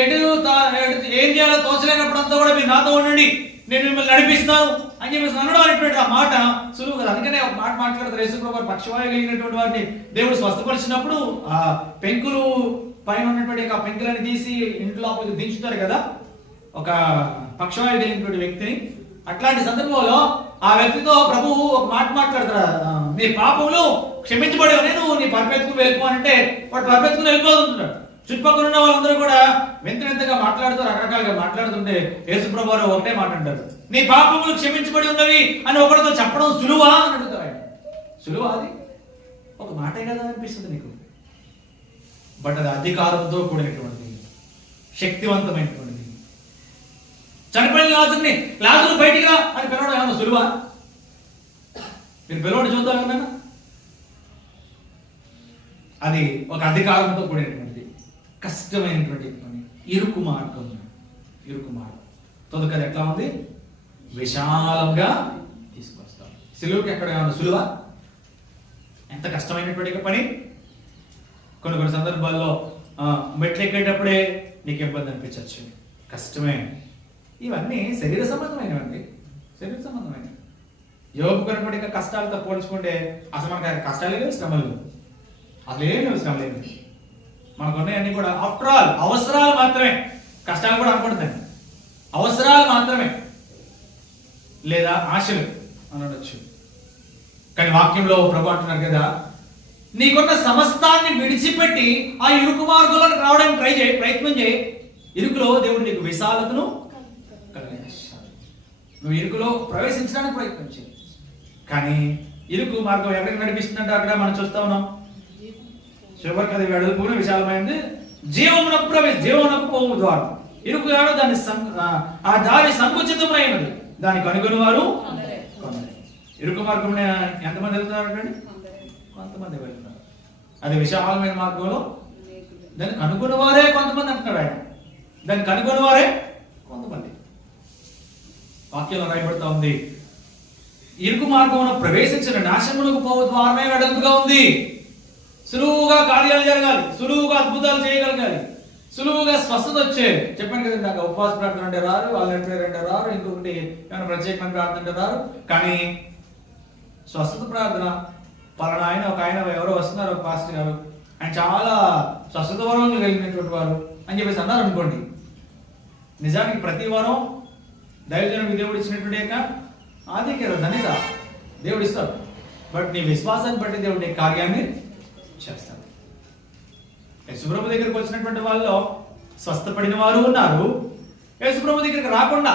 ఏం చేయాలో తోచలేనప్పుడు అంతా కూడా మీరు నాతో ఉండండి, నేను మిమ్మల్ని నడిపిస్తాను అని చెప్పేసి అనడం అనేటువంటి ఆ మాట సులువు కదా. అందుకనే ఒక మాట మాట్లాడతారు, యేసుప్రభువు వారు పక్షవాయు కలిగినటువంటి వారిని దేవుడు స్వస్థపరిచినప్పుడు ఆ పెంకులు పైన ఉన్నటువంటి ఆ పెంకులని తీసి ఇంట్లో దించుతారు కదా ఒక పక్షవాయు కలిగినటువంటి వ్యక్తిని. అట్లాంటి సందర్భంలో ఆ వ్యక్తితో ప్రభువు ఒక మాట మాట్లాడతారు, నీ పాపములు క్షమించబడేవని నువ్వు నీ పరిపెత్తుకు వెళ్ళిపో అంటే వాడు పరిపెత్తుకుని వెళ్ళిపోతుంటాడు. చుట్టుపక్కల ఉన్న వాళ్ళందరూ కూడా వింతగా మాట్లాడుతూ రకరకాలుగా మాట్లాడుతుంటే యేసుప్రభువు వారు ఒకటే మాట అంటారు, నీ పాపములు క్షమించబడి ఉన్నవి అని ఒకటితో చెప్పడం సులువా అని అడుగుతారు ఆయన. సులువా? అది ఒక మాటే కదా అనిపిస్తుంది నీకు, బట్ అది అధికారంతో కూడినటువంటిది, శక్తివంతమైనటువంటిది. చనిపోయిన లాజరు బయటికి రా అని పిలవడం ఏమన్నా సులువా? మీరు పిలవడం చూద్దాం ఏమన్నా? అది ఒక అధికారంతో కూడినటువంటిది, కష్టమైనటువంటి పని, ఇరుకు మార్గం. తదుకది ఎట్లా ఉంది? విశాలంగా తీసుకొస్తాం. సిలువుకి ఎక్కడ ఏమన్నా సులువా? ఎంత కష్టమైనటువంటి పని. కొన్ని సందర్భాల్లో మెట్లు ఎక్కేటప్పుడే నీకు ఇబ్బంది అనిపించవచ్చు, కష్టమే. ఇవన్నీ శరీర సంబంధమైనవండి, శరీర సంబంధమైనవి. యోగు కనుక కష్టాలతో పోల్చుకుంటే అసలు మనకు కష్టాలు లేవు, శ్రమలు లేవు, అసలు ఏం లేవు, శ్రమలు ఏమి. మనకున్నాయన్నీ కూడా ఆఫ్టర్ ఆల్ అవసరాలు మాత్రమే. కష్టాలు కూడా అనుకుంటుంది, అవసరాలు మాత్రమే, లేదా ఆశలు అనొచ్చు. కానీ వాక్యంలో ప్రభు అంటున్నారు కదా, నీకున్న సమస్తాన్ని విడిచిపెట్టి ఆ ఇరుకు మార్గంలోకి రావడానికి ప్రయత్నం చేయి. ఇరుకులో దేవుడు నీకు విశాలతను కలిగిస్తాడు. నువ్వు ఇరుకులో ప్రవేశించడానికి ప్రయత్నం చేయి. కానీ ఇరుకు మార్గం ఎవరికి నడిపిస్తుందంటే అక్కడ మనం చూస్తా ఉన్నాం. చివరికి అది వెడల్పున విశాలమైంది, జీవమునకు పోవు ద్వారం. ఇరుకు కాదు దాని ఆ దారి సంకుచితమైనది, దానికి కనుగొని వారు. ఇరుకు మార్గం ఎంతమంది వెళ్తున్నారు అండి? కొంతమంది వెళ్తున్నారు. అది విశాలమైన మార్గంలో దాన్ని కనుగొని వారే కొంతమంది అంటున్నాడు ఆయన. దాన్ని కనుగొని వారే కొంతమంది. వాక్యంలో రాయబడుతూ ఉంది, ఇరుకు మార్గంలో ప్రవేశించిన నాశనమునకు పోవు ద్వారమే వెడల్పుగా ఉంది. సులువుగా కార్యాలు జరగాలి, సులువుగా అద్భుతాలు చేయగలగాలి, సులువుగా స్వస్థత వచ్చే. చెప్పాను కదా నాకు ఉపవాస ప్రార్థన అంటే రారు, వాళ్ళు అంటే రారు, ఇంకొకటి ఏమైనా ప్రత్యేకమైన ప్రార్థన అంటే రారు. కానీ స్వస్థత ప్రార్థన పలానా ఆయన, ఒక ఆయన ఎవరో వస్తున్నారు, ఒక పాస్టర్ గారు, ఆయన చాలా స్వస్థత వరంలో కలిగినటువంటి వారు అని చెప్పేసి అన్నారు అనుకోండి. నిజానికి ప్రతి వారం దైవజనుడికి దేవుడు ఇచ్చినటువంటి యొక్క ఆధిక్యత, ధన్యత దేవుడు ఇస్తాడు. బట్ నీ విశ్వాసాన్ని బట్టి దేవుడు నీ కార్యాన్ని చేస్తాడు. యేసుప్రభు దగ్గరికి వచ్చినటువంటి వాళ్ళలో స్వస్థపడిన వారు ఉన్నారు, యేసుప్రభు దగ్గరికి రాకుండా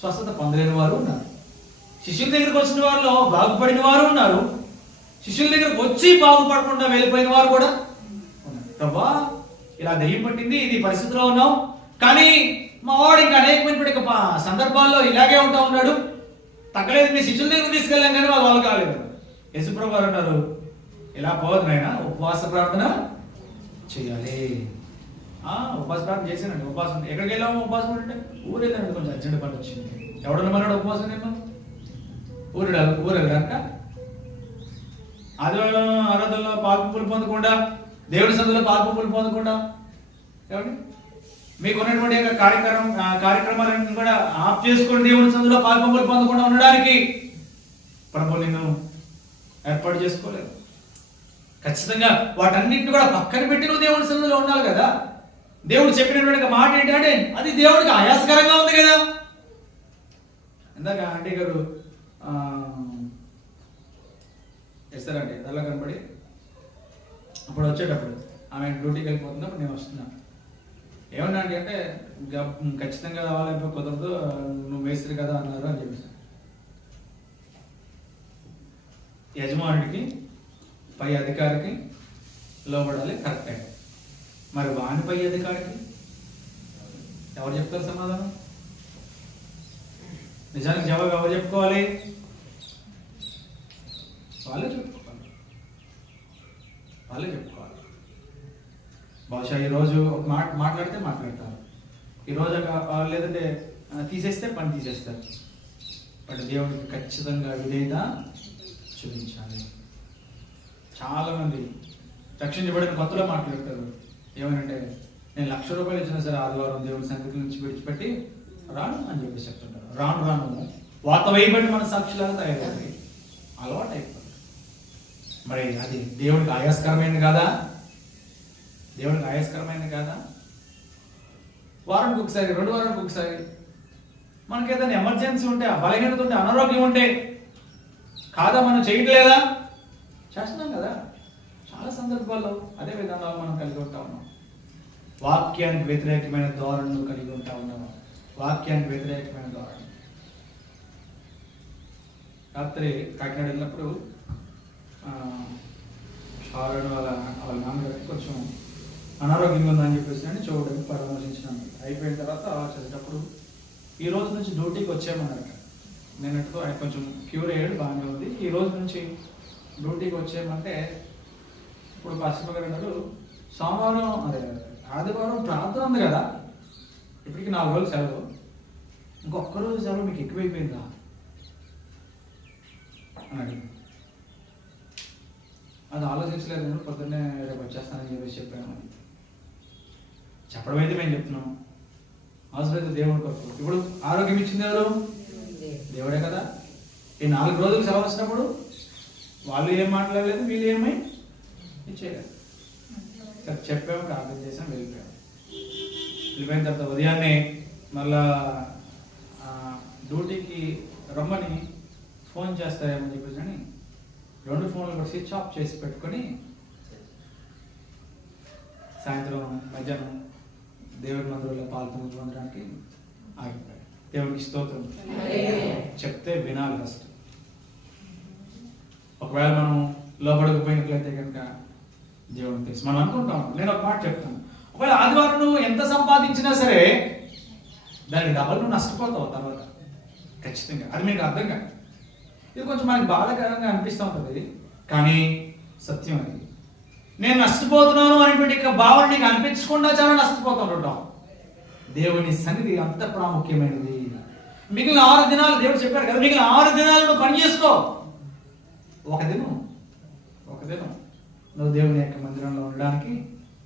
స్వస్థత పొందలేని వారు ఉన్నారు. శిష్యుల దగ్గరికి వచ్చిన వారిలో బాగుపడిన వారు ఉన్నారు, శిష్యుల దగ్గరకు వచ్చి బాగుపడకుండా వెళ్ళిపోయిన వారు కూడా ఉన్నారు. ప్రభా ఇలా దెయ్యం పట్టింది, ఇది పరిస్థితిలో ఉన్నాం, కానీ మా వాడు ఇంకా అనేకమైనటువంటి సందర్భాల్లో ఇలాగే ఉంటా ఉన్నాడు, తగ్గలేదు, మీ శిష్యుల దగ్గర తీసుకెళ్ళాం కానీ వాళ్ళు కాలేదు. యేసుప్రభు వారు అన్నారు, ఇలా పోదు నాయనా, ఉపవాస ప్రార్థన చేయాలి. ఉపవాస ప్రార్థన చేశానండి. ఉపవాసం ఎక్కడికి వెళ్ళాము? ఉపవాసం అంటే ఊరు వెళ్ళానండి, కొంచెం అర్జెంట్ పని వచ్చింది. ఎవడన్నాడు ఉపవాసం? నేను ఊరు వెళ్ళాక ఆరాధనలో పాల్పొంపులు పొందకుండా, దేవుడి సన్నిధిలో పాల్పొంపులు పొందకుండా, ఏమండి మీకు ఉన్నటువంటి కార్యక్రమాలను కూడా ఆఫ్ చేసుకొని దేవుడి సన్నిధిలో పాల్పొంపులు పొందకుండా ఉండడానికి ప్రభు నిన్ను ఏర్పాటు చేసుకోలేదు. ఖచ్చితంగా వాటన్నిటిని కూడా పక్కన పెట్టి నువ్వు దేవుడి సన్నిధిలో ఉండాలి కదా. దేవుడు చెప్పినటువంటి మాట ఏంటంటే అది దేవుడికి ఆయాసకరంగా ఉంది కదా. ఇందాక ఆంటీ గారు వేస్తారండి అలా కనబడి, అప్పుడు వచ్చేటప్పుడు ఆమె డ్యూటీకి వెళ్ళిపోతున్నప్పుడు నేను వస్తున్నాను. ఏమన్నా అండి అంటే ఖచ్చితంగా రావాలని కుదరదు, నువ్వు వేస్తారు కదా అన్నారు అని చెప్పేసి. యజమానుడికి, పై అధికారికి లోబడాలి, కరెక్టే. మరి వాని పై అధికారికి ఎవరు చెప్తారు సమాధానం? నిజానికి జవాబు ఎవరు చెప్పుకోవాలి? వాళ్ళే చెప్పుకోవాలి. బహుశా ఈరోజు ఒక మాట్లాడితే మాట్లాడతారు, ఈరోజు లేదంటే తీసేస్తే పని తీసేస్తారు. బట్ దేవుడికి ఖచ్చితంగా విధేయత చూపించాలి. చాలామంది రక్షించబడిన కొత్తలో మాట్లాడతారు, ఏమనంటే నేను 1,00,000 రూపాయలు ఇచ్చినా సరే ఆదివారం దేవుడి సన్నిధి నుంచి విడిచిపెట్టి రాను అని చెప్పి చెప్తుంటారు. రాను వాత వేయబడి మన సాక్షులాగా తయారైంది, అలవాటు అయిపోతుంది. మరి అది దేవుడికి ఆయాస్కరమైనది కాదా? దేవుడికి ఆయాస్కరమైనది కాదా? వారానికి ఒకసారి, 2 వారానికి ఒకసారి మనకి ఏదైనా ఎమర్జెన్సీ ఉంటే, బలహీనత ఉంటే, అనారోగ్యం ఉంటే కాదా మనం చేయట్లేదా? చేస్తున్నాం కదా. చాలా సందర్భాల్లో అదే విధానాలు మనం కలిగి ఉంటా ఉన్నాం. వాక్యానికి వ్యతిరేకమైన ధోరణులు కలిగి ఉంటా ఉన్నాము. వాక్యానికి వ్యతిరేకమైన ధోరణి. రాత్రి కాకినాడ వెళ్ళినప్పుడు షారన్ వాళ్ళ నాన్నగారికి కొంచెం అనారోగ్యంగా ఉందని చెప్పేసి అని చూడడానికి పరామర్శించినాను. అయిపోయిన తర్వాత చదివేటప్పుడు ఈ రోజు నుంచి డ్యూటీకి వచ్చామన్నారట. నేనట్టుతో ఆయన కొంచెం క్యూర్ అయ్యాడు, బాగానే ఉంది. ఈ రోజు నుంచి డ్యూటీకి వచ్చామంటే ఇప్పుడు పాస్టర్ గారు అన్నారు సోమవారం అదే ఆదివారం ప్రార్థన ఉంది కదా, ఇప్పటికి 4 రోజులు సెలవు, ఇంకొక్క రోజు సెలవు మీకు ఎక్కువైపోయిందా అని అడిగింది. అది ఆలోచించలేదు, నేను పొద్దున్నే రేపు వచ్చేస్తానని చెప్పేసి చెప్పాను. చెప్పడం అయితే మేము చెప్తున్నాం, అవసరమైతే దేవుడి కొరకు. ఇప్పుడు ఆరోగ్యం ఇచ్చింది ఎవరు? దేవుడే కదా. ఈ 4 రోజులు సెలవు వచ్చినప్పుడు వాళ్ళు ఏం మాట్లాడలేదు, వీళ్ళు ఏమై ఇచ్చేయలేదు. చెప్పాము, ప్రార్థన చేసాం, వెళ్ళిపోయిన తర్వాత ఉదయాన్నే మళ్ళా డ్యూటీకి రమ్మని ఫోన్ చేస్తారేమని చెప్పేసి అని 2 ఫోన్లు కూడా స్విచ్ ఆఫ్ చేసి పెట్టుకొని సాయంత్రం మధ్యాహ్నం దేవుడి మందిరంలో పాల్గొని పొందడానికి ఆగిపోయాడు. దేవుడికి స్తోత్రం. చెప్తే వినాలి ఫస్ట్. ఒకవేళ మనం లోపడకపోయినట్లయితే కనుక దేవుడికి తెలుసు. మనం అనుకుంటాం, నేను ఒక మాట చెప్తాను, ఒకవేళ ఆదివారం నువ్వు ఎంత సంపాదించినా సరే దానికి డబల్ నువ్వు నష్టపోతావు తర్వాత ఖచ్చితంగా. అది మీకు అర్థం కాదు. ఇది కొంచెం మనకి బాధాకరంగా అనిపిస్తూ ఉంటుంది, కానీ సత్యం అది. నేను నష్టపోతున్నాను అనేటువంటి భావన నీకు అనిపించకుండా చాలా నష్టపోతుంటాం. దేవుని సన్నిధి అంత ప్రాముఖ్యమైనది. మిగిలిన 6 దినాలు దేవుడు చెప్పారు కదా, మిగిలిన 6 దినాలు నువ్వు పని చేసుకో. ఒక దినం నువ్వు దేవుని యొక్క మందిరంలో ఉండడానికి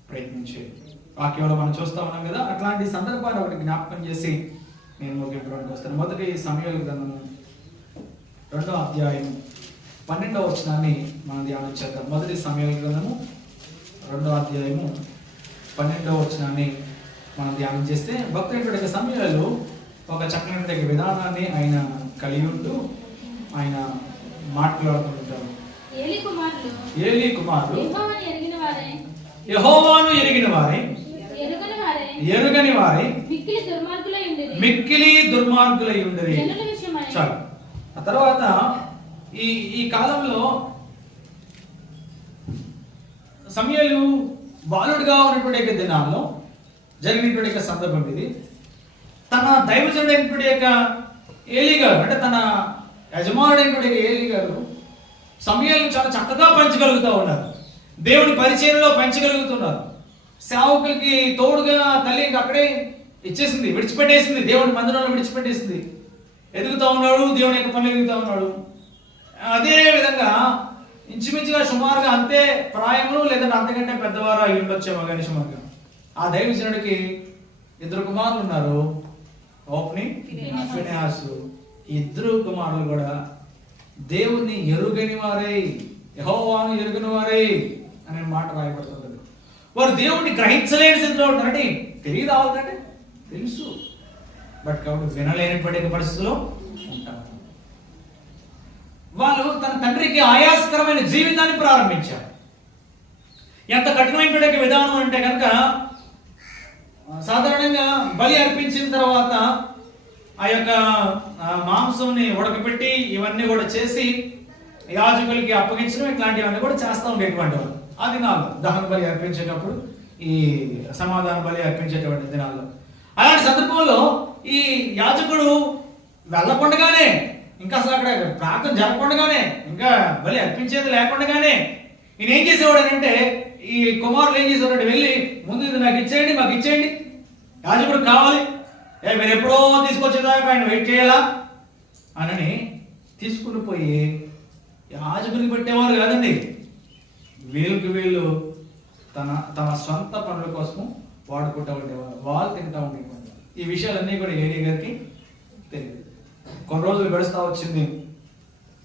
ప్రయత్నించే. వాక్యంలో మనం చూస్తా ఉన్నాం కదా, అట్లాంటి సందర్భాలు ఒకటి జ్ఞాపకం చేసి నేను ముగింపులోకి వస్తాను. మొదటి సమూయేలు గ్రంథము 2వ అధ్యాయం 12వ వచనాన్ని మనం ధ్యానం చేద్దాం. మొదటి సమూయేలు గ్రంథము 2వ అధ్యాయము 12వ వచనాన్ని మనం ధ్యానం చేస్తే, భక్తుడైనటువంటి సమూయేలు ఒక చక్కనైన విధానాన్ని ఆయన కలిగి ఉంటూ ఆయన మాట్లాడుతుంటారు. ఏలీ కుమారులు యెహోవాను ఎరిగిన వారే ఎరుగని వారే మిక్కిలి దుర్మార్గులై ఉండేది. చాలు. ఆ తర్వాత ఈ కాలంలో సమూయేలు బాలుడిగా ఉన్నటువంటి దినాల్లో జరిగినటువంటి సందర్భం ఇది. తన దైవజనుడైనటువంటి యొక్క ఏలీ గారు, అంటే తన యజమానుడైనటువంటి ఏలీ గారు సమూయేలును చాలా చక్కగా పెంచగలుగుతూ ఉన్నారు. దేవుని పరిచయంలో పెంచగలుగుతున్నారు. సేవకులకి తోడుగా తల్లి ఇంకా అక్కడే ఇచ్చేసింది, విడిచిపెట్టేసింది, దేవుని మందిరంలో విడిచిపెట్టేసింది. ఎదుగుతూ ఉన్నాడు, దేవుని యొక్క పనులు ఎదుగుతూ ఉన్నాడు. అదే విధంగా ఇంచుమించుగా సుమారుగా అంతే ప్రాయములు లేదంటే అంతకంటే పెద్దవారు అయి ఉండొచ్చేమో కానీ సుమారుగా ఆ దైవజనుడికి 2 కుమారులు ఉన్నారు, ఓప్ని, ఫినెహాసు. 2 కుమారులు కూడా దేవుణ్ణి ఎరుగని వారే, యెహోవాను ఎరుగని వారే అనే మాట రాయబడుతుంది. వారు దేవుణ్ణి గ్రహించలేని స్థితిలో ఉంటారంటే తెలియదు, అవ్వాలంటే తెలుసు, బట్ కాబట్టి వినలేనటువంటి పరిస్థితుల్లో ఉంటారు. వాళ్ళు తన తండ్రికి ఆయాసకరమైన జీవితాన్ని ప్రారంభించారు. ఎంత కఠినమైనటువంటి విధానం అంటే కనుక, సాధారణంగా బలి అర్పించిన తర్వాత ఆ యొక్క మాంసంని ఉడకబెట్టి ఇవన్నీ కూడా చేసి యాజకులకి అప్పగించడం, ఇట్లాంటివన్నీ కూడా చేస్తూ ఉండేటువంటి వాళ్ళు ఆ దినాల్లో. దహన బలి అర్పించేటప్పుడు, ఈ సమాధాన బలి అర్పించేటువంటి దినాల్లో. అలాంటి సందర్భంలో ఈ యాజకుడు వెళ్ళకుండగానే, ఇంకా అసలు అక్కడ ప్రార్థన జరగకుండగానే, ఇంకా బలి అర్పించేది లేకుండగానే ఈయన ఏం చేసేవాడు అంటే, ఈ కుమారులు ఏం చేసేవాడు, వెళ్ళి ముందు ఇది నాకు ఇచ్చేయండి, మాకు ఇచ్చేయండి, యాజకుడు కావాలి, మీరు ఎప్పుడో తీసుకొచ్చేదాకా ఆయన వెయిట్ చేయాలా అని తీసుకుని పోయి యాజకునికి పెట్టేవారు కాదండి. వీళ్ళు తమ సొంత పనుల కోసం వాడుకుంటూ ఉండేవారు, వాళ్ళు తింటూ ఉండేవారు. ఈ విషయాలన్నీ కూడా ఏలీ గారికి తెలియదు. కొన్ని రోజులు గడుస్తూ వచ్చింది.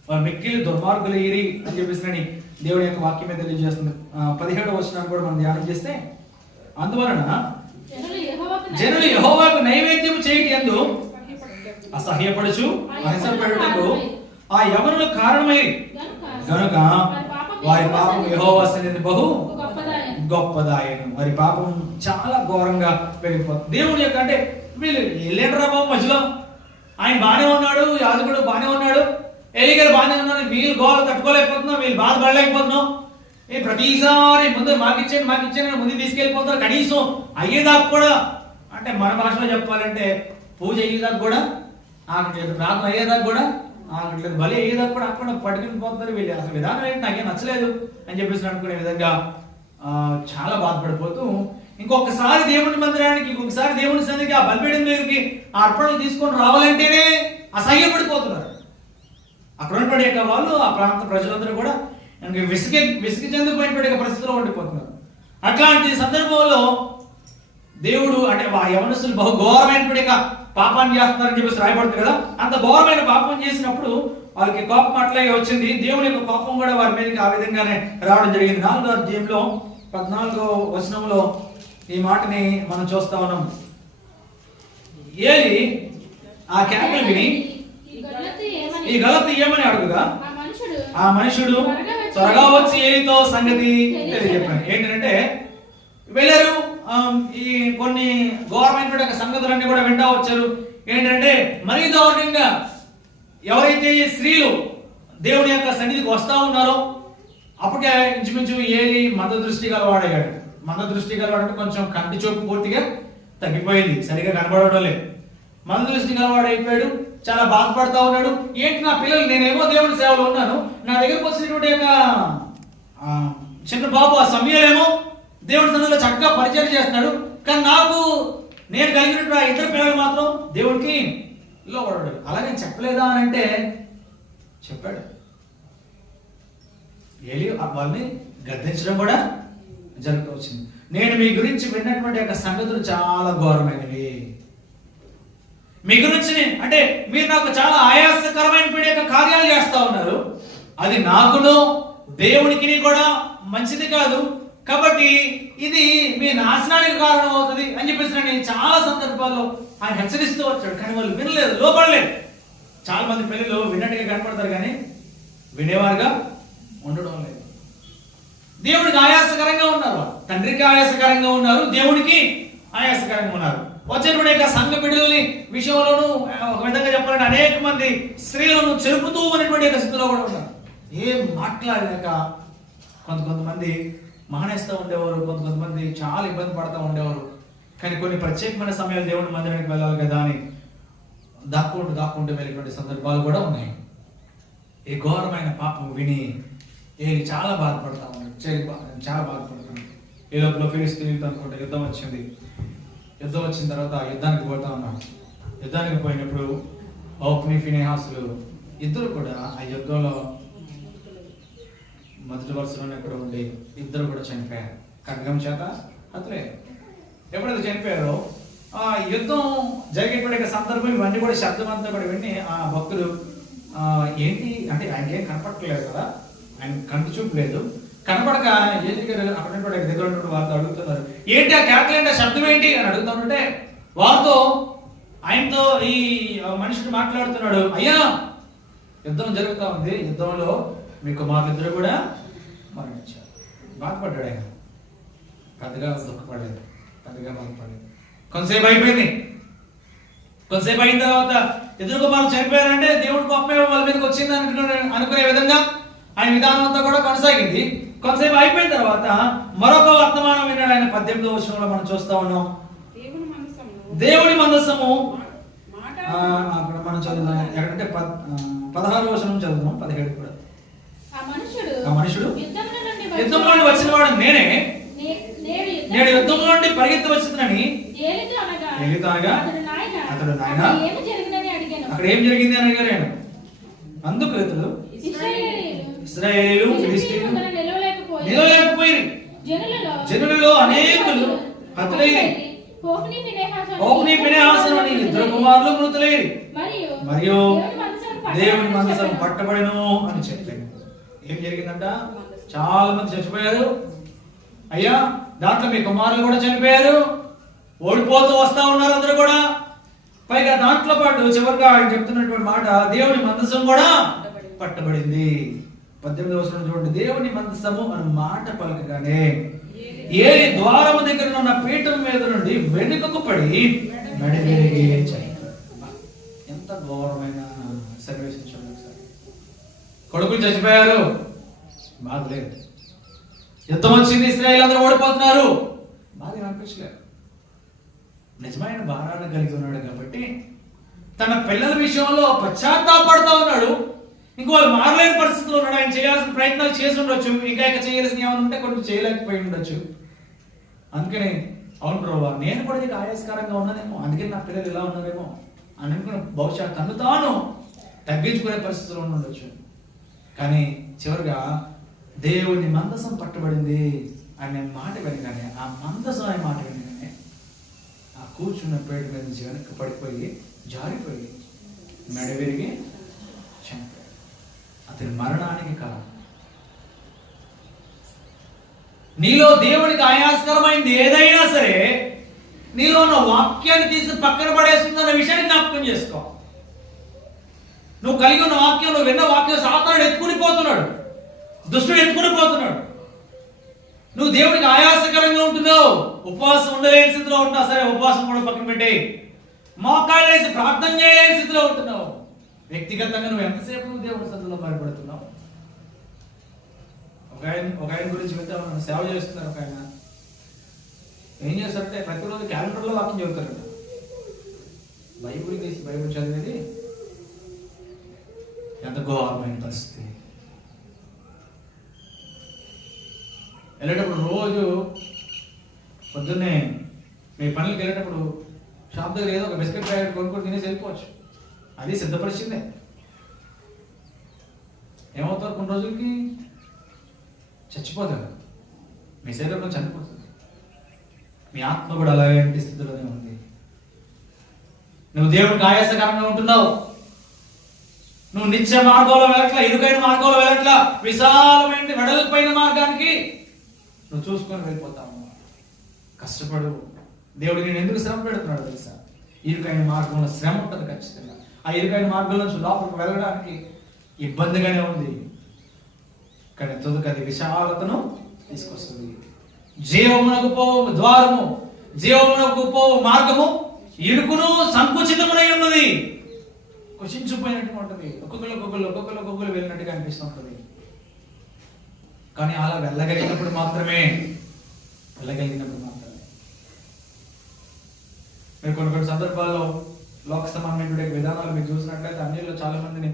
వాళ్ళు మిక్కిలి దుర్మార్గులు ఏరి అని చెప్పేసి దేవుడి యొక్క వాక్యమే తెలియజేస్తుంది. 17వ వచనాన్ని కూడా మనం ధ్యానం చేస్తే, అందువలన జనులు యెహోవాకు నైవేద్యం చేయటి యందు అసహ్యపడుచు అసహ్యపడుటకు ఆ యవనులు కారణమై గనుక వారి పాపం యెహోవా సన్నిధిని బహు గొప్పదాయను. వారి పాపం చాలా ఘోరంగా పెరిగిపోతుంది. దేవుని యొక్క అంటే వీళ్ళు వెళ్ళేటరా బాబు మధ్యలో, ఆయన బాగానే ఉన్నాడు, యాజకుడు బాగానే ఉన్నాడు, ఏలీ గారు బాగానే ఉన్నాడు, వీళ్ళు గోలు తట్టుకోలేకపోతున్నాం, వీళ్ళు బాధపడలేకపోతున్నాం, ప్రతిసారి ముందు మాకిచ్చేయండి ముందు తీసుకెళ్ళిపోతారు. కనీసం అయ్యేదాకా కూడా, అంటే మన భాషలో చెప్పాలంటే పూజ అయ్యేదాకా కూడా ఆగట్లేదు, ప్రార్థన అయ్యేదాకా కూడా ఆగట్లేదు, బలి అయ్యేదాకా కూడా అక్కడ పట్టుకుని పోతున్నారు. వీళ్ళు అసలు విధానం ఏంటి నాకేం నచ్చలేదు అని చెప్పేసి అనుకునే విధంగా చాలా బాధపడిపోతూ ఇంకొకసారి దేవుని మందిరానికి, ఇంకొకసారి దేవుని సన్నిధికి, ఆ బలిపీఠం దగ్గరికి ఆ అర్పణలు తీసుకొని రావాలంటేనే అసహ్యపడిపోతున్నారు. అక్కడ ఉన్నటువంటి వాళ్ళు, ఆ ప్రాంత ప్రజలందరూ కూడా విసిగి చెందిపోయినటువంటి పరిస్థితిలో ఉండిపోతున్నారు. అట్లాంటి సందర్భంలో దేవుడు అంటే ఆ యవనస్తులు బహు ఘోరమైనటువంటి పాపాన్ని చేస్తున్నారని చెప్పేసి రాయబడుతుంది కదా. అంత ఘోరమైన పాపం చేసినప్పుడు వాళ్ళకి కోపం అట్లాగే వచ్చింది. దేవుని యొక్క కోపం కూడా వారి మీదకి ఆ విధంగానే రావడం జరిగింది. 4వ అధ్యాయంలో 14వ వచనంలో ఈ మాటని మనం చూస్తా ఉన్నాం. ఏలి ఆ కేకలు విని ఈ గలతీ ఏమని అడుగుగా ఆ మనుషుడు త్వరగా వచ్చి ఏలితో సంగతి తెలియజెప్పాడు. ఏంటంటే వెళ్ళారు, ఈ కొన్ని గవర్నమెంట్ సంగతులన్నీ కూడా వింటా వచ్చారు. ఏంటంటే మరీ దారుణంగా ఎవరైతే ఈ స్త్రీలు దేవుని యొక్క సన్నిధికి వస్తా ఉన్నారో అప్పటికే ఇంచుమించు ఏలి మంద దృష్టి గలవాడయ్యాడు. మంద దృష్టి గలవాడంటే కొంచెం కంటి చూపు పూర్తిగా తగ్గిపోయింది, సరిగా కనబడడం లేదు. మంద దృష్టి గలవాడు అయిపోయాడు. చాలా బాధపడతా ఉన్నాడు. ఏంటి నా పిల్లలు, నేనేమో దేవుని సేవలో ఉన్నాను, నా దగ్గరకు వచ్చినటువంటి చిన్న బాబు ఆ సమయంలో దేవుడి సన్నిధిలో చక్కగా పరిచయం చేస్తున్నాడు, కానీ నాకు నేను కలిగినటువంటి ఆ ఇద్దరు పిల్లలు మాత్రం దేవుడికి లోబడ్డాడు. అలాగే చెప్పలేదా అని అంటే చెప్పాడు. ఏలి వాళ్ళని గద్దించడం కూడా జరుగుతూ వచ్చింది. నేను మీ గురించి విన్నటువంటి యొక్క సంగతులు చాలా ఘోరమైనవి. మీ గురించి అంటే మీరు నాకు చాలా ఆయాసకరమైన కార్యాలు చేస్తా ఉన్నారు, అది నాకును దేవునికి కూడా మంచిది కాదు, కాబట్టి ఇది మీ నాశనానికి కారణం అవుతుంది అని చెప్పేసి నేను చాలా సందర్భాల్లో ఆయన హెచ్చరిస్తూ వచ్చాడు. కానీ వాళ్ళు వినలేదు, లోపడలేదు. చాలా మంది పిల్లలు విన్నట్టుగా కనపడతారు కానీ వినేవారుగా ఉండడం లేదు. దేవుడికి ఆయాసకరంగా ఉన్నారు, తండ్రికి ఆయాసకరంగా ఉన్నారు, దేవునికి ఆయాసకరంగా ఉన్నారు. వచ్చినటువంటి సంఘ బిడ్డలని విషయంలోనూ ఒక విధంగా చెప్పాలంటే అనేక మంది స్త్రీలను చెరుపుతూ ఉన్నటువంటి స్థితిలో కూడా ఉన్నారు. ఏం మాట్లాడలేక కొంతమంది మహానేస్తూ ఉండేవారు, కొంతమంది చాలా ఇబ్బంది పడుతూ ఉండేవారు. కానీ కొన్ని ప్రత్యేకమైన సమయాలు దేవుని మందిరానికి వెళ్ళాలి కదా అని దాక్కుంటూ వెళ్ళేటువంటి సందర్భాలు కూడా ఉన్నాయి. ఈ ఘోరమైన పాపం విని ఏలి చాలా బాధపడతా ఉన్నాడు, చాలా బాధపడుతున్నాడు. ఈ లోపల ఫిలిష్తీయులతో అనుకుంటే యుద్ధం వచ్చింది. యుద్ధం వచ్చిన తర్వాత యుద్ధానికి పోతా ఉన్నాడు. యుద్ధానికి పోయినప్పుడు హోఫ్నీ ఫీనెహాసులు ఇద్దరు కూడా ఆ యుద్ధంలో మొదటి వరుసలోనే కూడా ఉండి ఇద్దరు కూడా చనిపోయారు. ఖడ్గం చేత హతులయ్యారు. ఎప్పుడైతే చనిపోయారో ఆ యుద్ధం జరిగేటువంటి సందర్భం ఇవన్నీ కూడా శబ్దం అంతా కూడా విని ఆ భక్తులు ఏంటి అంటే ఆయన ఏం కనపడట్లేదు కదా, ఆయన కంటి చూపు లేదు, కనపడక ఏలి గారు అక్కడ దగ్గర ఉన్నటువంటి వారితో అడుగుతున్నారు, ఏంటి ఆ కేకలేంటి, ఆ శబ్దం ఏంటి అని అడుగుతుంటే వారితో ఆయనతో ఈ మనుషుడు మాట్లాడుతున్నాడు, అయ్యా యుద్ధం జరుగుతూ ఉంది, యుద్ధంలో మీ కుమారులిద్దరు కూడా మరణించారు. బాధపడ్డాడు ఆయన, పెద్దగా దుఃఖపడలేదు, పెద్దగా బాధపడలేదు. కొంతసేపు అయిపోయింది. కొంతసేపు అయిన తర్వాత ఇద్దరు కుమారులు చనిపోయారంటే దేవుడి కోపమే వాళ్ళ మీదకి వచ్చింది అనుకునే విధంగా ఆయన విధానం అంతా కూడా కొనసాగింది. కొంతసేపు అయిపోయిన తర్వాత మరొక వర్తమానం విన్నాడు ఆయన. 18వ వచనంలో మనం చూస్తా ఉన్నాం. దేవుడి మందసము అక్కడ మనం చదువుతాం ఎక్కడంటే 16వ వచనం చదువుతాం, 17 కూడా. ఆ మనుషుడు యుద్ధంలో నుండి వచ్చిన వాడు నేనే, నేడు యుద్ధంలో నుండి పరిగెత్తి వచ్చిందని ఏలితో అనగా అతడు నాయన అక్కడ ఏం జరిగింది అని అడిగారు ఆయన. అందుకు ఇతడు ఇశ్రాయేలీయులు ఫిలిష్తీయులు నిలవలేకపోయారు, జనులలో అనేకులు హతులైరి, హోఫ్నీ ఫీనెహాసు అని ఇద్దరు కుమారులు మృతులైరి, మరియు దేవుని మందసం పట్టబడెను అని చెప్పాడు. ఏం జరిగిందంట? చాలా మంది చచ్చిపోయారు. అయ్యా దాంట్లో మీ కుమారులు కూడా చనిపోయారు, ఓడిపోతూ వస్తా ఉన్నారు అందరూ కూడా. పైగా దాంట్లో పాటు చివరిగా ఆయన చెప్తున్నటువంటి మాట, దేవుని మందసం కూడా పట్టబడింది. 18వ వచనం చూడండి. దేవుని మందసము అని మాట పలకగానే ఏలి ద్వారము దగ్గర ఉన్న పీఠం మీద నుండి వెనుకకు పడి నడివెరిగి చనిపోయాడు. ఎంత ఘోరమైన సన్నివేశం. కొడుకులు చచ్చిపోయారు, బాధ లేదు. యుద్ధం వచ్చింది, ఇశ్రాయేలు అందరూ ఓడిపోతున్నారు, బాధ అనిపించలేదు. నిజమైన భారాన్ని కలిగి ఉన్నాడు కాబట్టి తన పిల్లల విషయంలో పశ్చాత్తాపడుతూ ఉన్నాడు. ఇంకో వాళ్ళు మారలేని పరిస్థితుల్లో ఉన్నాడు. ఆయన చేయాల్సిన ప్రయత్నాలు చేసి ఉండొచ్చు, ఇంకా చేయాల్సిన ఏమైనా ఉంటే కొంచెం చేయలేకపోయి ఉండొచ్చు. అందుకని అవును ప్రభా, నేను కూడా నీకు ఆయాస్కరంగా ఉన్నానేమో, అందుకే నా పిల్లలు ఇలా ఉన్నారేమో అని అనుకుని బహుశా తను తాను తగ్గించుకునే పరిస్థితుల్లో ఉండొచ్చు. కానీ చివరిగా దేవుని మందసం పట్టబడింది అనే మాట వినగానే, ఆ మందసం అనే మాట వినగానే ఆ కూర్చున్న పేట మీద నుంచి వెనక్కి పడిపోయి జారిపోయి మెడ విరిగి చనిపోయాడు. అతని మరణానికి కారణం. నీలో దేవునికి ఆయాస్కరమైంది ఏదైనా సరే నీలో ఉన్న వాక్యాన్ని తీసి పక్కన పడేస్తుందన్న విషయాన్ని జ్ఞాపకం చేసుకో. నువ్వు కలిగి ఉన్న వాక్యం, నువ్వు విన్న వాక్యం సాతానుడు ఎత్తుకుని పోతున్నాడు, దుష్టుడు ఎత్తుకుని పోతున్నాడు. నువ్వు దేవుడికి ఆయాసకరంగా ఉంటున్నావు, ఉపవాసం ఉండలేని స్థితిలో ఉంటున్నావు. సరే, ఉపవాసం కూడా పక్కన పెట్టి మోకాళ్ళు వేసి ప్రార్థన చేయలేని స్థితిలో ఉంటున్నావు. వ్యక్తిగతంగా నువ్వు ఎంతసేపు నువ్వు దేవుడి సన్నిధిలో భయపడుతున్నావు? ఒక ఆయన గురించి వెళ్తామని సేవ చేస్తున్నారు. ఒక ఆయన ఏం చేస్తారంటే ప్రతిరోజు క్యాలెండర్లో వాక్యం చదువుతారంట. బైబుల్ తీసి బైబుల్ చదివేది ఎంత ఘోరమైన పరిస్థితి. వెళ్ళేటప్పుడు రోజు పొద్దున్నే మీ పనులకి వెళ్ళేటప్పుడు షాప్ దగ్గర ఏదో ఒక బిస్కెట్ ప్యాకెట్ కొనుక్కొని తినేసి వెళ్ళిపోవచ్చు. అది సిద్ధపరిచిందే. ఏమవుతారు, కొన్ని రోజులకి చచ్చిపోతారు. మీ శరీరంలో చనిపోతుంది. మీ ఆత్మ కూడా అలాంటి స్థితిలోనే ఉంది. నువ్వు దేవుడికి ఆయాసకరంగా ఉంటున్నావు. నువ్వు నిత్య మార్గంలో వెళ్ళట్లా, ఇరుకైన మార్గంలో వెళ్ళట్లా, విశాలమైన వెడల్పైన మార్గానికి నువ్వు చూసుకొని వెళ్ళిపోతావు. కష్టపడు. దేవుడు నేను ఎందుకు శ్రమ పెడుతున్నాడు తెలుసా? ఇరుకైన మార్గంలో శ్రమ ఉంటుంది ఖచ్చితంగా. ఆ ఇరుకైన మార్గంలో నుంచి లోపలికి వెళ్ళడానికి ఇబ్బందిగానే ఉంది, కానీ తుదకు అది విశాలతను తీసుకొస్తుంది. జీవమునకు పోవు ద్వారము, జీవమునకు పోవు మార్గము ఇరుకును సంకుచితమునై ఉన్నది. కుచించిపోయినట్టుగా ఉంటుంది. ఒక్కొక్కరు వెళ్ళినట్టుగా అనిపిస్తుంటుంది. కానీ అలా వెళ్ళగలిగినప్పుడు మాత్రమే మీరు కొన్ని సందర్భాల్లో లోక సంబంధమైన విధానాలు మీరు చూసినట్లయితే అన్నిలో చాలా మందిని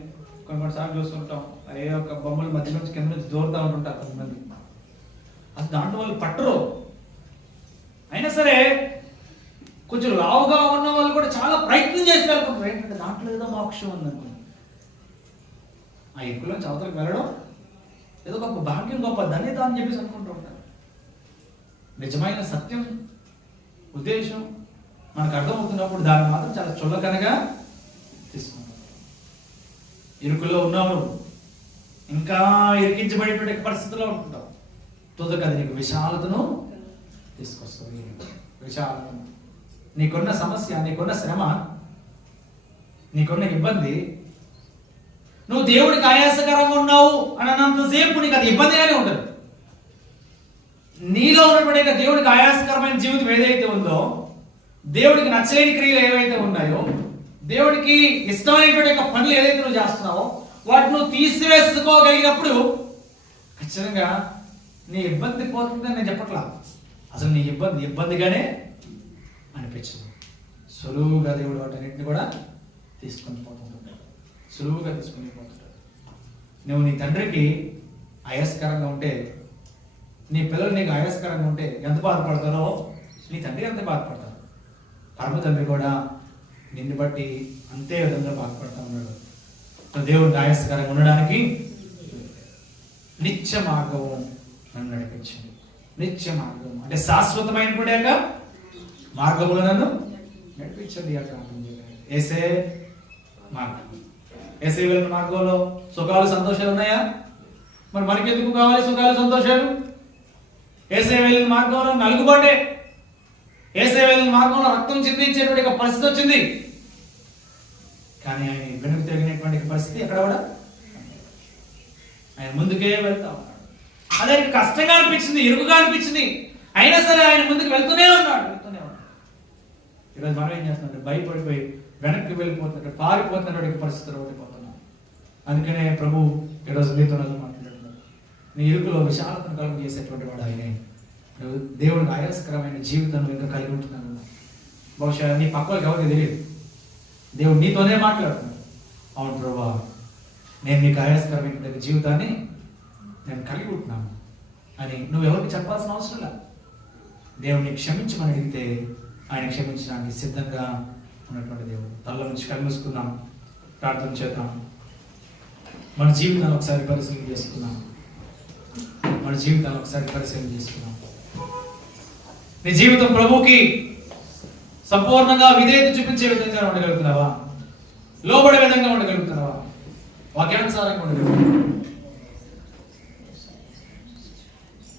కొన్నిసార్లు చూస్తుంటాం. ఏ ఒక్క బొమ్మల మధ్య నుంచి కింద నుంచి దూరుతూ ఉంటుంటారు కొంతమంది. అది దాంట్లో వాళ్ళు పట్టరు. అయినా సరే కొంచెం లావుగా ఉన్న వాళ్ళు కూడా చాలా ప్రయత్నం చేసి వెళ్తుంటారు. ఏంటంటే దాంట్లో ఏదో మోక్షం ఉందనుకో, ఆ ఎక్కువలో చవతలకు వెళ్ళడం ఏదో గొప్ప భాగ్యం, గొప్ప ధన్యత అని చెప్పేసి అనుకుంటూ ఉంటారు. నిజమైన సత్యం ఉద్దేశం మనకు అర్థమవుతున్నప్పుడు దాన్ని మాత్రం చాలా చులకనగా తీసుకుంటాం. ఇరుకులో ఉన్నావు, ఇంకా ఇరికించబడిపోయే పరిస్థితిలో ఉంటుంటావు. తుదకు అది నీకు విశాలతను తీసుకొస్తుంది. విశాలతను, నీకున్న సమస్య, నీకున్న శ్రమ, నీకున్న ఇబ్బంది, నువ్వు దేవుడికి ఆయాసకరంగా ఉన్నావు అని అన్నంతసేపు నీకు అది ఇబ్బందిగానే ఉండదు. నీలో ఉన్నటువంటి దేవుడికి ఆయాసకరమైన జీవితం ఏదైతే ఉందో, దేవుడికి నచ్చలేని క్రియలు ఏవైతే ఉన్నాయో, దేవుడికి ఇష్టమైనటువంటి పనులు ఏదైతే నువ్వు చేస్తున్నావో వాటిని నువ్వు తీసివేసుకోగలిగినప్పుడు ఖచ్చితంగా నీ ఇబ్బంది పోతుందని నేను చెప్పట్లా. అసలు నీ ఇబ్బందిగానే అనిపించదు. సులువుగా దేవుడు వాటన్నిటిని కూడా తీసుకొని పోతుంటాడు. సులువుగా తీసుకుని పోతుంటాడు. నువ్వు నీ తండ్రికి ఆయాస్కరంగా ఉంటే, నీ పిల్లలు నీకు ఆయాస్కరంగా ఉంటే ఎంత బాధపడతారో నీ తండ్రి అంతే బాధపడతారు. పరమ తండ్రి కూడా నిన్ను బట్టి అంతే విధంగా బాధపడతా ఉన్నాడు. దేవుడికి ఆయాస్కరంగా ఉండడానికి నిత్య మార్గము నన్ను నడిపించింది. నిత్య మార్గం అంటే శాశ్వతమైనటువంటి మార్గములు నన్ను నడిపించండి. ఏసే మార్గం, ఏసే వెళ్ళిన మార్గంలో సుఖాలు సంతోషాలు ఉన్నాయా? మరి మనకి ఎందుకు కావాలి సుఖాలు సంతోషాలు? ఏసే వెళ్ళిన మార్గంలో నలుగుబాటే, ఏసే వెళ్ళిన మార్గంలో రక్తం చిందించేటువంటి పరిస్థితి వచ్చింది. కానీ ఆయన వెనుక తిరిగినటువంటి పరిస్థితి ఎక్కడ కూడా ఆయన ముందుకే వెళ్తా ఉన్నాడు. అదే కష్టంగా అనిపించింది, ఇరుకుగా అనిపించింది, అయినా సరే ఆయన ముందుకు వెళ్తూనే ఉన్నాడు. ఈరోజు మనం ఏం చేస్తున్నాం? భయపడిపోయి వెనక్కి వెళ్ళిపోతున్నట్టు, పారిపోతున్నటువంటి పరిస్థితులు ఓడిపోతున్నాం. అందుకనే ప్రభు ఈరోజు నీతో మాట్లాడుతున్నాడు. నీ ఇరుకులో విశాలతను కలుగు చేసేటువంటి వాడు ఆయనే. దేవుడికి ఆయాస్కరమైన జీవితం ఇంకా కలిగి ఉంటున్నాను. బహుశా నీ పక్కలకు ఎవరికి తెలియదు. దేవుడు నీతోనే మాట్లాడుతున్నాడు. అవును ప్రభా, నేను నీకు ఆయాస్కరమైన జీవితాన్ని నేను కలిగి ఉంటున్నాను అని నువ్వు ఎవరికి చెప్పాల్సిన అవసరం లేదు. దేవుడిని క్షమించమని అడిగితే ఆయన క్షమించడానికి సిద్ధంగా ఉన్నటువంటి దేవుడు. తల్ల నుంచి కలుసుకుందాం, ప్రార్థన చేద్దాం. మన జీవితాన్ని ఒకసారి పరిశీలన చేసుకున్నాం. మన జీవితాన్ని ఒకసారి పరిశీలన చేసుకున్నాం. నీ జీవితం ప్రభువుకి సంపూర్ణంగా విధేయత చూపించే విధంగా ఉండగలుగుతున్నావా? లోబడే విధంగా ఉండగలుగుతున్నావా? వాక్యానుసారంగా ఉండగలుగుతున్నావా?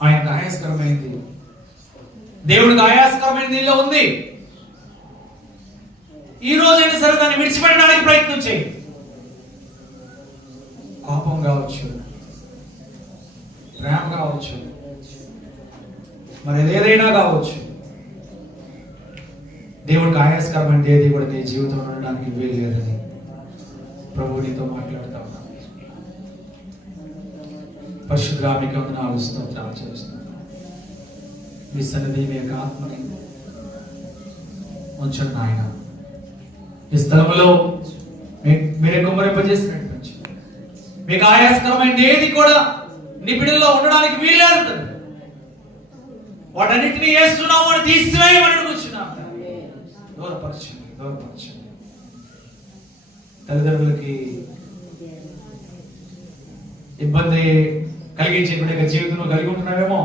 ఆయనకు ఆయాస్కరమైంది, దేవుడికి ఆయాస్కరమైన నీలో ఉంది. ఈ రోజైనా సరే దాన్ని విడిచిపెట్టడానికి ప్రయత్నం చేయి. కోపం కావచ్చు, ప్రేమ కావచ్చు, మరి ఏదైనా కావచ్చు, దేవుడికి ఆయాస్కరమైన ఏది కూడా నీ జీవితంలో ఉండడానికి వీలు లేదని ప్రభువు నీతో మాట్లాడుతూ ఉన్నాను. పరిశుద్ధ మీకు వందనాలు, స్తోత్రాలు చెల్లిస్తున్నాను. మీ సన్నిధి మీ యొక్క ఆత్మని ఉంచండి ఆయన. ఈ స్థలంలో మీరే కుమ్మరింపజేసి నడిపించండి. మీకు ఆయాస్కరమైన ఏది కూడా నీ బిడ్డల్లో ఉండడానికి వీల్లేదు. వాటన్నిటిని వేస్తున్నాము అని తీసివేయమని కూర్చున్నాం. దూరపరచండి, దూరపరచండి. తల్లిదండ్రులకి ఇబ్బంది కలిగించే జీవితంలో కలిగి ఉంటున్నావేమో